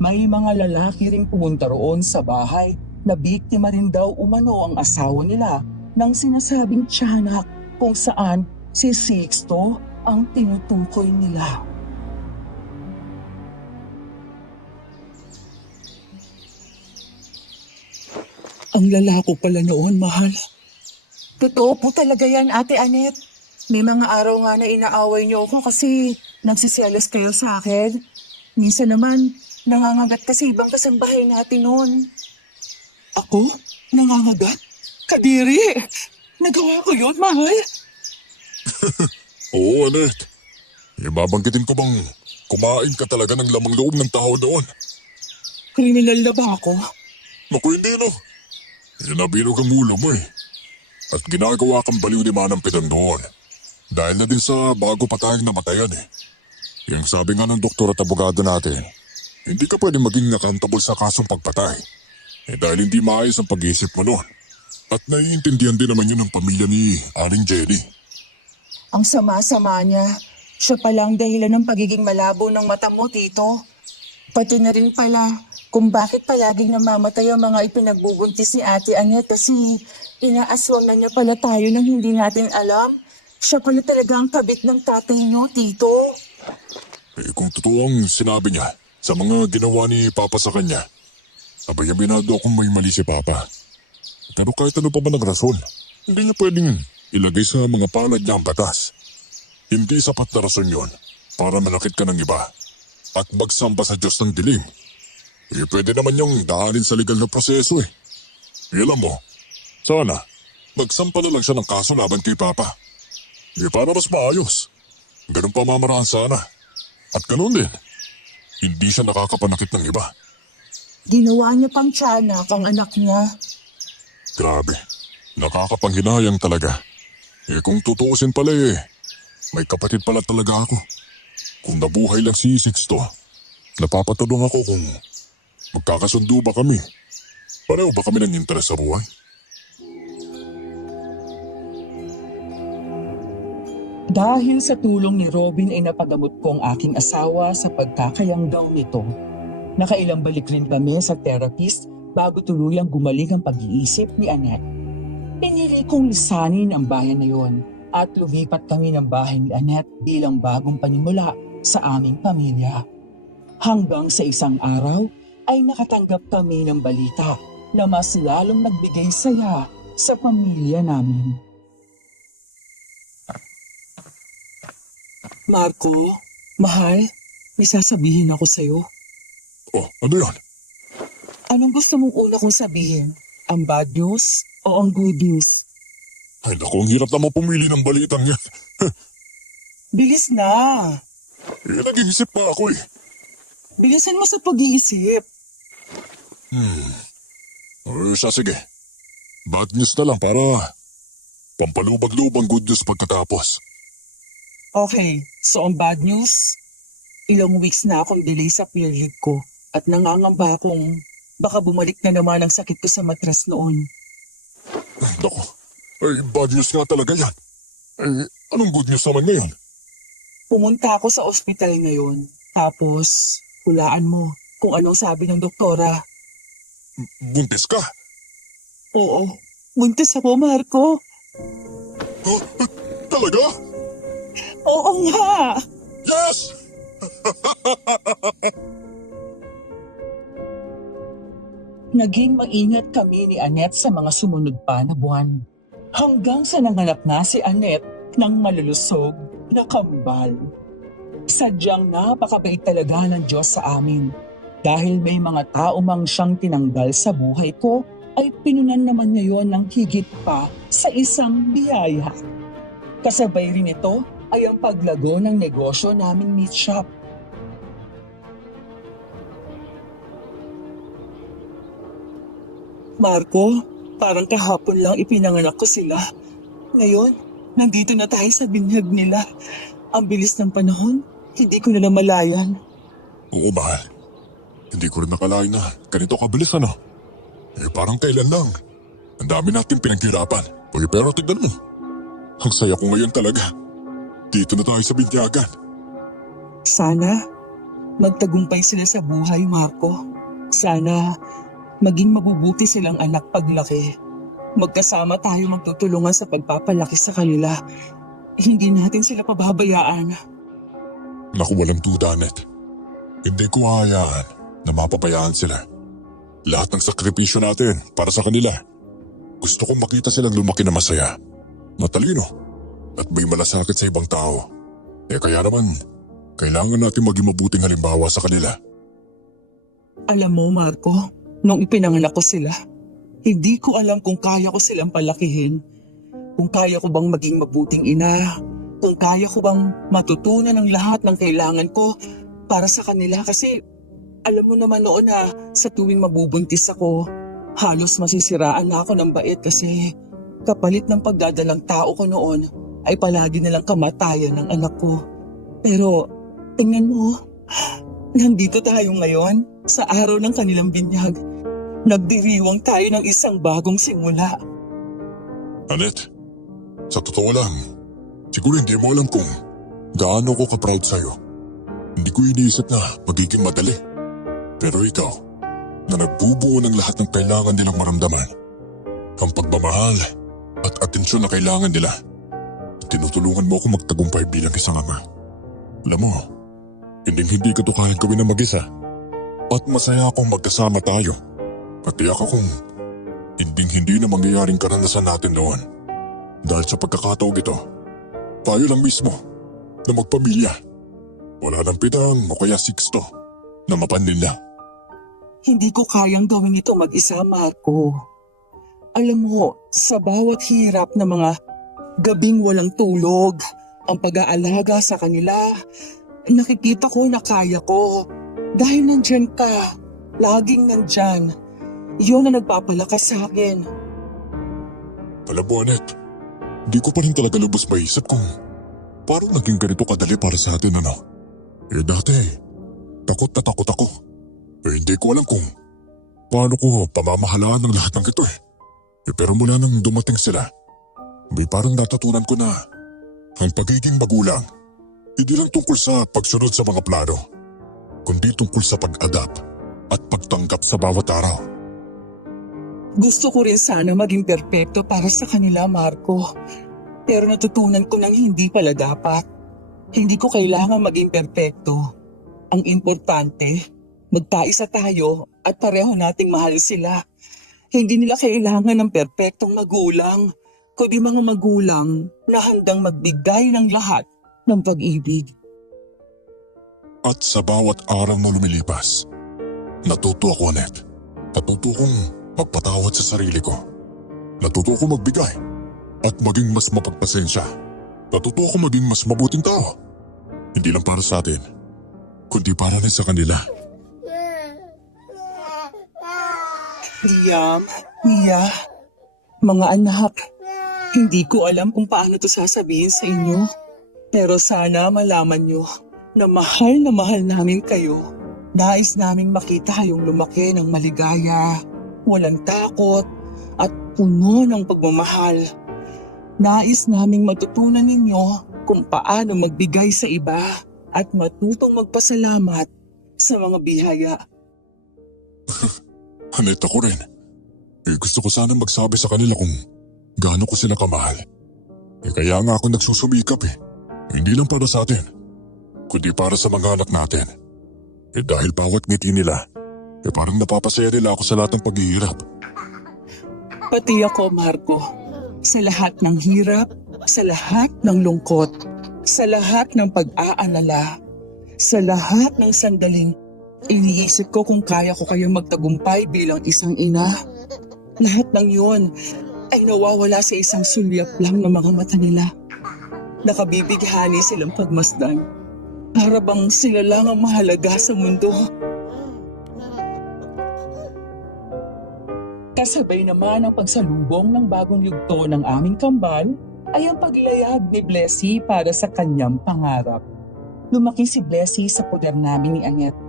May mga lalaki ring pumunta roon sa bahay na biktima rin daw umano ang asawa nila ng sinasabing tiyanak kung saan si Sixto ang tinutukoy nila. Ang lalako pala noon, mahal. Totoo po talaga yan, Ate Anet. May mga araw nga na inaaway niyo ako kasi nagsisielos kayo sa akin. Minsan naman, nangangagat kasi ibang kasambahay natin noon. Ako? Nangangagat? Kadiri! Nagawa ko yun, mahal. Oo, Anet. Ibabanggitin ko bang kumain ka talaga ng lamang loob ng tao noon? Kriminal na ba ako? Naku, hindi no. Sinabilog ang ulo mo eh. At ginagawa kang baliw ni Manang Pidan doon. Dahil na din sa bago pa tayong namatayan eh. Yung sabi nga ng doktor at abogado natin, hindi ka pwede maging accountable sa kasong pagpatay. Eh dahil hindi maayos ang pag-iisip mo noon. At naiintindihan din naman yun ng pamilya ni Aling Jenny. Ang sama-sama niya. Siya palang dahilan ng pagiging malabo ng mata mo, Tito. Pati na rin pala kung bakit palaging namamatay ang mga ipinagbubuntis ni Ate Anet kasi inaaswang na niya pala tayo nang hindi natin alam. Siya pala talaga ang kabit ng tatay niyo, Tito. Eh kung totoo ang sinabi niya sa mga ginawa ni Papa sa kanya, Abay, aminado akong may mali si Papa. Pero kahit ano pa man ang rason, hindi niya pwedeng ilagay sa mga palad niya ang batas. Hindi sapat na rason yon para manakit ka ng iba at magsampa sa Diyos ng dilim. Pwede naman niyang daanin sa legal na proseso eh. Alam mo, sana magsampa na lang siya ng kaso laban kay Papa. Para mas maayos. Ganun pamamaraan sana. At ganun din, hindi siya nakakapanakit ng iba. Ginawa niya pang tiyanak ang anak niya. Grabe, nakakapanghinayang talaga. Kung tutuusin pala may kapatid pala talaga ako. Kung nabuhay lang si Sixto, napapatulong ako kung magkakasundo ba kami. Pareho ba kami ng interes sa buhay? Dahil sa tulong ni Robin ay napagamot ko ang aking asawa sa pagkakayang daw nito. Nakailang balik rin kami sa therapist bago tuluyang gumaling ang pag-iisip ni Annette. Pinili kong lisanin ang bayan na yon at lumipat kami ng bahay ni Annette bilang bagong panimula sa aming pamilya. Hanggang sa isang araw ay nakatanggap kami ng balita na mas lalong nagbigay saya sa pamilya namin. Marco, mahal, may sasabihin ako sa'yo. Oh, ano yan? Anong gusto mong una kong sabihin? Ang bad news o ang good news? Ay naku, ang hirap naman pumili ng balitang yan. Bilis na! Nag-iisip pa ako eh. Bilisan mo sa pag-iisip. Sige. Bad news na lang para pampalubag-lubang good news pagkatapos. Okay, so ang bad news, ilang weeks na akong delay sa period ko at nangangamba akong baka bumalik na naman ang sakit ko sa matras noon. Ay naku, bad news nga talaga yan. Anong good news naman ngayon? Pumunta ako sa ospital ngayon, tapos hulaan mo kung anong sabi ng doktora. Buntis ka? Oo, buntis ako, Marco. Talaga? Oo nga! Yes! Naging maingat kami ni Annette sa mga sumunod pa na buwan. Hanggang sa nanganak na si Annette ng malulusog na kambal. Sadyang napakabait talaga ng Diyos sa amin. Dahil may mga tao mang siyang tinanggal sa buhay ko, ay pinunan naman niya yon ng higit pa sa isang biyaya. Kasabay rin ito ay ang paglago ng negosyo naming meat shop. Marco, parang kahapon lang ipinanganak ko sila. Ngayon, nandito na tayo sa binyag nila. Ang bilis ng panahon, hindi ko na namalayan. Oo, mahal. Hindi ko rin nakalain na ganito kabilis ano. Parang kailan lang. Ang dami natin pinaghirapan. Pero tignan mo. Ang saya ko ngayon talaga. Dito na tayo sa binyagan. Sana magtagumpay sila sa buhay, Marco. Sana maging mabubuti silang anak paglaki. Magkasama tayo magtutulungan sa pagpapalaki sa kanila. Hindi natin sila pababayaan. Naku, walang duda, Annette. Hindi ko hayaan na mapabayaan sila. Lahat ng sakripisyo natin para sa kanila. Gusto kong makita silang lumaki na masaya, matalino, at may malasakit sa ibang tao. Kaya naman, kailangan natin maging mabuting halimbawa sa kanila. Alam mo, Marco, nung ipinanganak ko sila, hindi ko alam kung kaya ko silang palakihin. Kung kaya ko bang maging mabuting ina. Kung kaya ko bang matutunan ang lahat ng kailangan ko para sa kanila. Kasi alam mo naman noon na sa tuwing mabubuntis ako, halos masisiraan na ako ng bait kasi kapalit ng pagdadalang tao ko noon ay palagi nilang kamatayan ng anak ko. Pero tingnan mo, nandito tayo ngayon sa araw ng kanilang binyag. Nagdiriwang tayo ng isang bagong simula. Annette, sa totoo lang, siguro hindi mo alam kung gaano ko ka-proud sa'yo. Hindi ko iniisip na magiging madali. Pero ikaw, na nagbubuo ng lahat ng kailangan nilang maramdaman. Ang pagmamahal at atensyon na kailangan nila. Tinutulungan mo ako magtagumpay bilang isang ama. Alam mo, hindi ko to kayang gawin na mag-isa. At masaya akong magkasama tayo. At tiyak akong hindi na mangyayaring karanasan natin noon. Dahil sa pagkakataong ito, tayo lang mismo na magpamilya. Wala nang Pidang o kaya Sixto na mapanlinlang. Hindi ko kayang gawin ito mag-isa, Marco. Alam mo, sa bawat hirap na mga gabing walang tulog, ang pag-aalaga sa kanila, nakikita ko na kaya ko. Dahil nandyan ka, laging nandyan. Yun ang nagpapalakas sa akin. Alam mo, Annette, di ko pa rin talaga lubos maisip kung parang naging ganito kadali para sa atin, ano? Dati, takot na takot ako. Hindi ko alam kung paano ko pamamahalaan ng lahat ng ito pero mula nang dumating sila, may parang natutunan ko na ang pagiging magulang, hindi lang tungkol sa pagsunod sa mga plano, kundi tungkol sa pag-adapt at pagtanggap sa bawat araw. Gusto ko rin sana maging perpekto para sa kanila, Marco. Pero natutunan ko nang hindi pala dapat. Hindi ko kailangan maging perpekto. Ang importante, magkaisa tayo at pareho nating mahal sila. Hindi nila kailangan ng perpektong magulang, kundi mga magulang na handang magbigay ng lahat ng pag-ibig. At sa bawat araw na lumilipas, natuto ako, Annette. Natuto kong magpatawad sa sarili ko. Natuto akong magbigay at maging mas mapagpasensya. Natuto akong maging mas mabuting tao. Hindi lang para sa atin, kundi para rin sa kanila. Liam, Mia, mga anak, hindi ko alam kung paano to sasabihin sa inyo. Pero sana malaman nyo na mahal namin kayo. Nais naming makita kayong lumaki ng maligaya, walang takot, at puno ng pagmamahal. Nais naming matutunan ninyo kung paano magbigay sa iba at matutong magpasalamat sa mga biyaya. Annette, ako rin. Gusto ko sana magsabi sa kanila kung gaano ko sila kamahal. Kaya nga ako nagsusumikap Hindi lang para sa atin, kundi para sa mga anak natin. Dahil bawat ngiti nila, parang napapasaya nila ako sa lahat ng paghihirap. Pati ako, Marco. Sa lahat ng hirap, sa lahat ng lungkot, sa lahat ng pag-aalala, sa lahat ng sandaling iniisip ko kung kaya ko kayong magtagumpay bilang isang ina. Lahat ng yun ay nawawala sa isang sulyap lang ng mga mata nila. Nakabibighani silang pagmasdan. Para bang sila lang ang mahalaga sa mundo. Kasabay naman ang pagsalubong ng bagong yugto ng aming kambal ay ang paglayag ni Blessy para sa kanyang pangarap. Lumaki si Blessy sa poder namin ni Annette.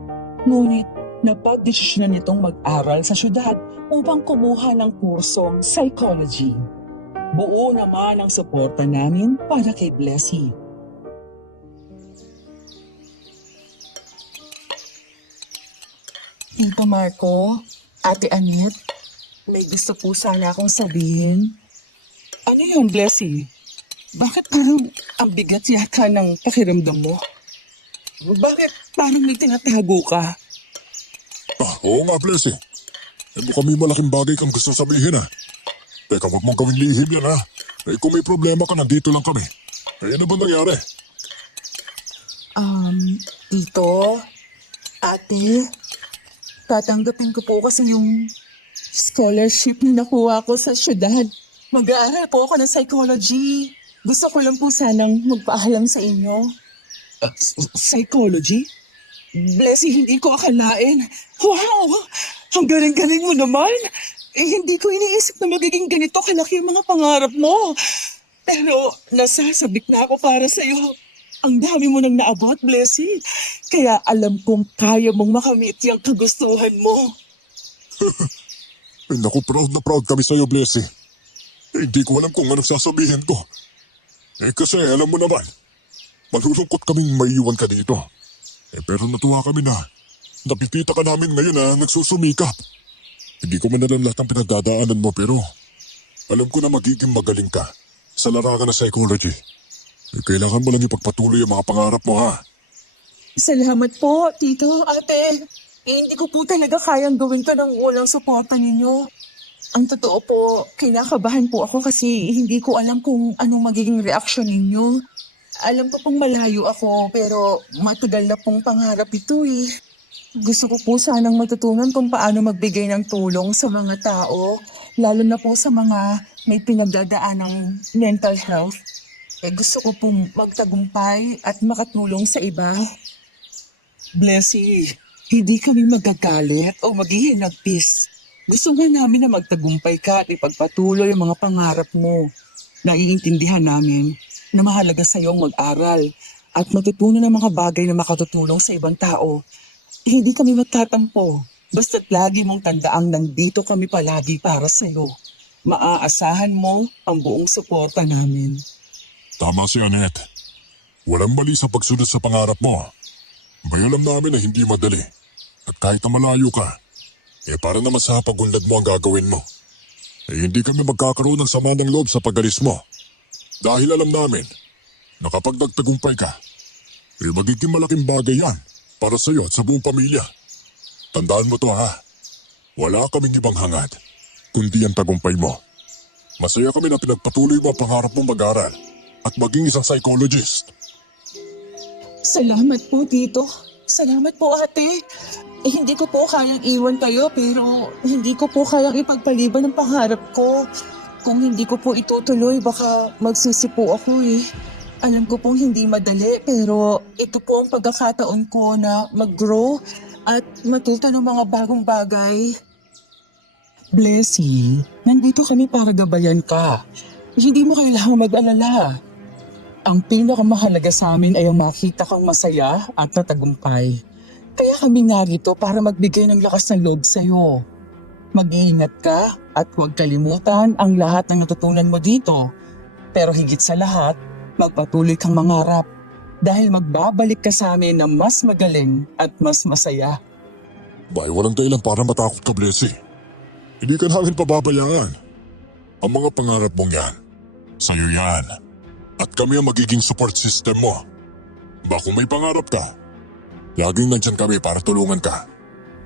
Ngunit napagdesisyonan nitong mag-aral sa syudad upang kumuha ng kursong psychology. Buo naman ang suporta namin para kay Blessy. Tito Marco, Ate Annette, may gusto po sana akong sabihin. Ano yun, Blessy? Bakit parang ang bigat yata ng pakiramdam mo? Bakit parang may tinatago ka? Oo nga, Blessy. Mukhang may malaking bagay kang gusto sabihin Teka, huwag mong gawing lihim yan kung may problema ka, nandito lang kami. Ano ba nangyari? Tito, ate, tatanggapin ko po kasi yung scholarship na nakuha ko sa syudad. Mag-aaral po ako ng psychology. Gusto ko lang po sanang magpaalam sa inyo. Psychology? Blessy, hindi ko akalain. Wow! Ang galing-galing mo naman! Hindi ko iniisip na magiging ganito kalaki ang mga pangarap mo. Pero nasasabik na ako para sa'yo. Ang dami mo nang naabot, Blessy. Kaya alam kong kaya mong makamit yung kagustuhan mo. Naku, proud na proud kami sa'yo, Blessy. Hindi ko alam kung anong sasabihin ko. Kasi alam mo naman, malulungkot kaming maiiwan ka dito. Pero natuwa kami na napipita ka namin ngayon na nagsusumikap. Hindi ko man alam lahat ng pinagdadaanan mo pero alam ko na magiging magaling ka sa larangan ng psychology. Kailangan mo lang ipagpatuloy ang mga pangarap mo Salamat po, Tito, Ate. hindi ko po talaga kayang gawin to ng walang suporta ninyo. Ang totoo po, kinakabahan po ako kasi hindi ko alam kung anong magiging reaksyon ninyo. Alam ko pong malayo ako pero matagal na pong pangarap ito eh. Gusto ko po sanang matutunan kung paano magbigay ng tulong sa mga tao, lalo na po sa mga may pinagdadaanang mental health. Gusto ko pong magtagumpay at makatulong sa iba. Blessy, hindi kami magagalit o maghihinagpis. Gusto nga namin na magtagumpay ka at ipagpatuloy ang mga pangarap mo. Naiintindihan namin na mahalaga sa iyong mag-aral at matutunan ng mga bagay na makatutulong sa ibang tao. Hindi kami magtatampo. Basta't lagi mong tandaang nandito kami palagi para sa iyo. Maaasahan mo ang buong suporta namin. Tama si Annette. Walang mali sa pagsunod sa pangarap mo. May alam namin na hindi madali. At kahit na malayo ka, para naman sa pagunlad mo ang gagawin mo. Hindi kami magkakaroon ng sama ng loob sa pag-alis mo. Dahil alam namin na kapag nagtagumpay ka, magiging malaking bagay yan para sa iyo at sa buong pamilya. Tandaan mo to ha. Wala kaming ibang hangad, kundi ang tagumpay mo. Masaya kami na pinagpatuloy mo ang pangarap mong mag-aral at maging isang psychologist. Salamat po, Tito. Salamat po, Ate. Hindi ko po kayang iwan kayo pero hindi ko po kayang ipagpaliban ng pangarap ko. Kung hindi ko po itutuloy, baka magsisi po ako eh. Alam ko pong hindi madali pero ito po ang pagkakataon ko na mag-grow at matuto ng mga bagong bagay. Blessy, nandito kami para gabayan ka. Hindi mo kailangang mag-alala. Ang pinakamahalaga sa amin ay ang makita kang masaya at natagumpay. Kaya kami narito para magbigay ng lakas ng loob sa'yo. Mag-iingat ka at huwag kalimutan ang lahat ng natutunan mo dito. Pero higit sa lahat, magpatuloy kang mangarap dahil magbabalik ka sa amin na mas magaling at mas masaya. Bay, walang dahilan para matakot ka, Blessy. Hindi ka namin pababayaan. Ang mga pangarap mong yan, sa'yo yan. At kami ang magiging support system mo. Kung may pangarap ka, laging nandyan kami para tulungan ka.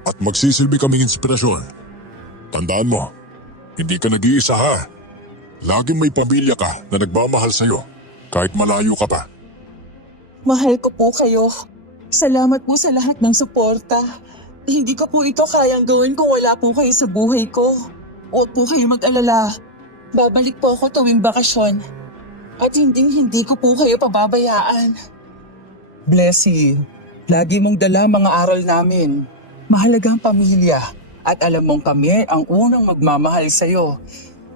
At magsisilbi kaming inspirasyon. Tandaan mo, hindi ka nag-iisa ha. Laging may pamilya ka na nagmamahal sa'yo, kahit malayo ka pa. Mahal ko po kayo. Salamat po sa lahat ng suporta. Hindi ko po ito kayang gawin kung wala po kayo sa buhay ko. Huwag po kayo mag-alala. Babalik po ako tuwing bakasyon. At hindi ko po kayo pababayaan. Blessy, lagi mong dala mga aral namin. Mahalagang pamilya at alam mong kami ang unang magmamahal sa'yo.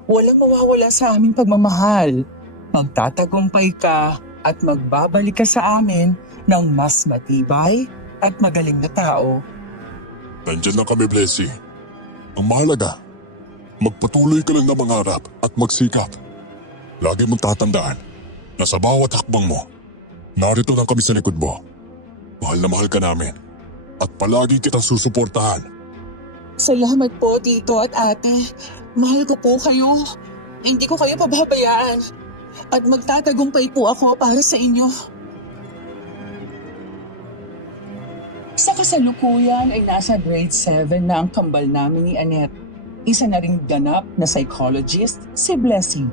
Walang mawawala sa aming pagmamahal. Magtatagumpay ka at magbabalik ka sa amin ng mas matibay at magaling na tao. Nandyan lang kami, Blessy. Ang mahalaga, magpatuloy ka lang na mangarap at magsikap. Lagi mong tatandaan na sa bawat hakbang mo, narito lang kami sa likod mo. Mahal na mahal ka namin at palagi kitang susuportahan. Salamat po, Tito at Ate. Mahal ko po kayo. Hindi ko kayo pababayaan. At magtatagumpay po ako para sa inyo. Sa kasalukuyan ay nasa grade 7 na ang kambal namin ni Annette. Isa na ring ganap na psychologist, si Blessing.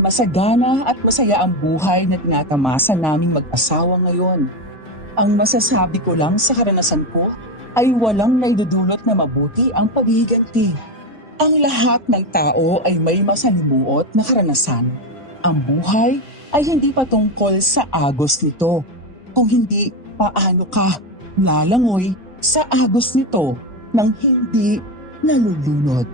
Masagana at masaya ang buhay na tinatamasa naming mag-asawa ngayon. Ang masasabi ko lang sa karanasan ko ay walang naidudulot na mabuti ang paghihiganti. Ang lahat ng tao ay may masalimuot na karanasan. Ang buhay ay hindi patungkol sa agos nito, kung hindi paano ka lalangoy sa agos nito nang hindi nalulunod.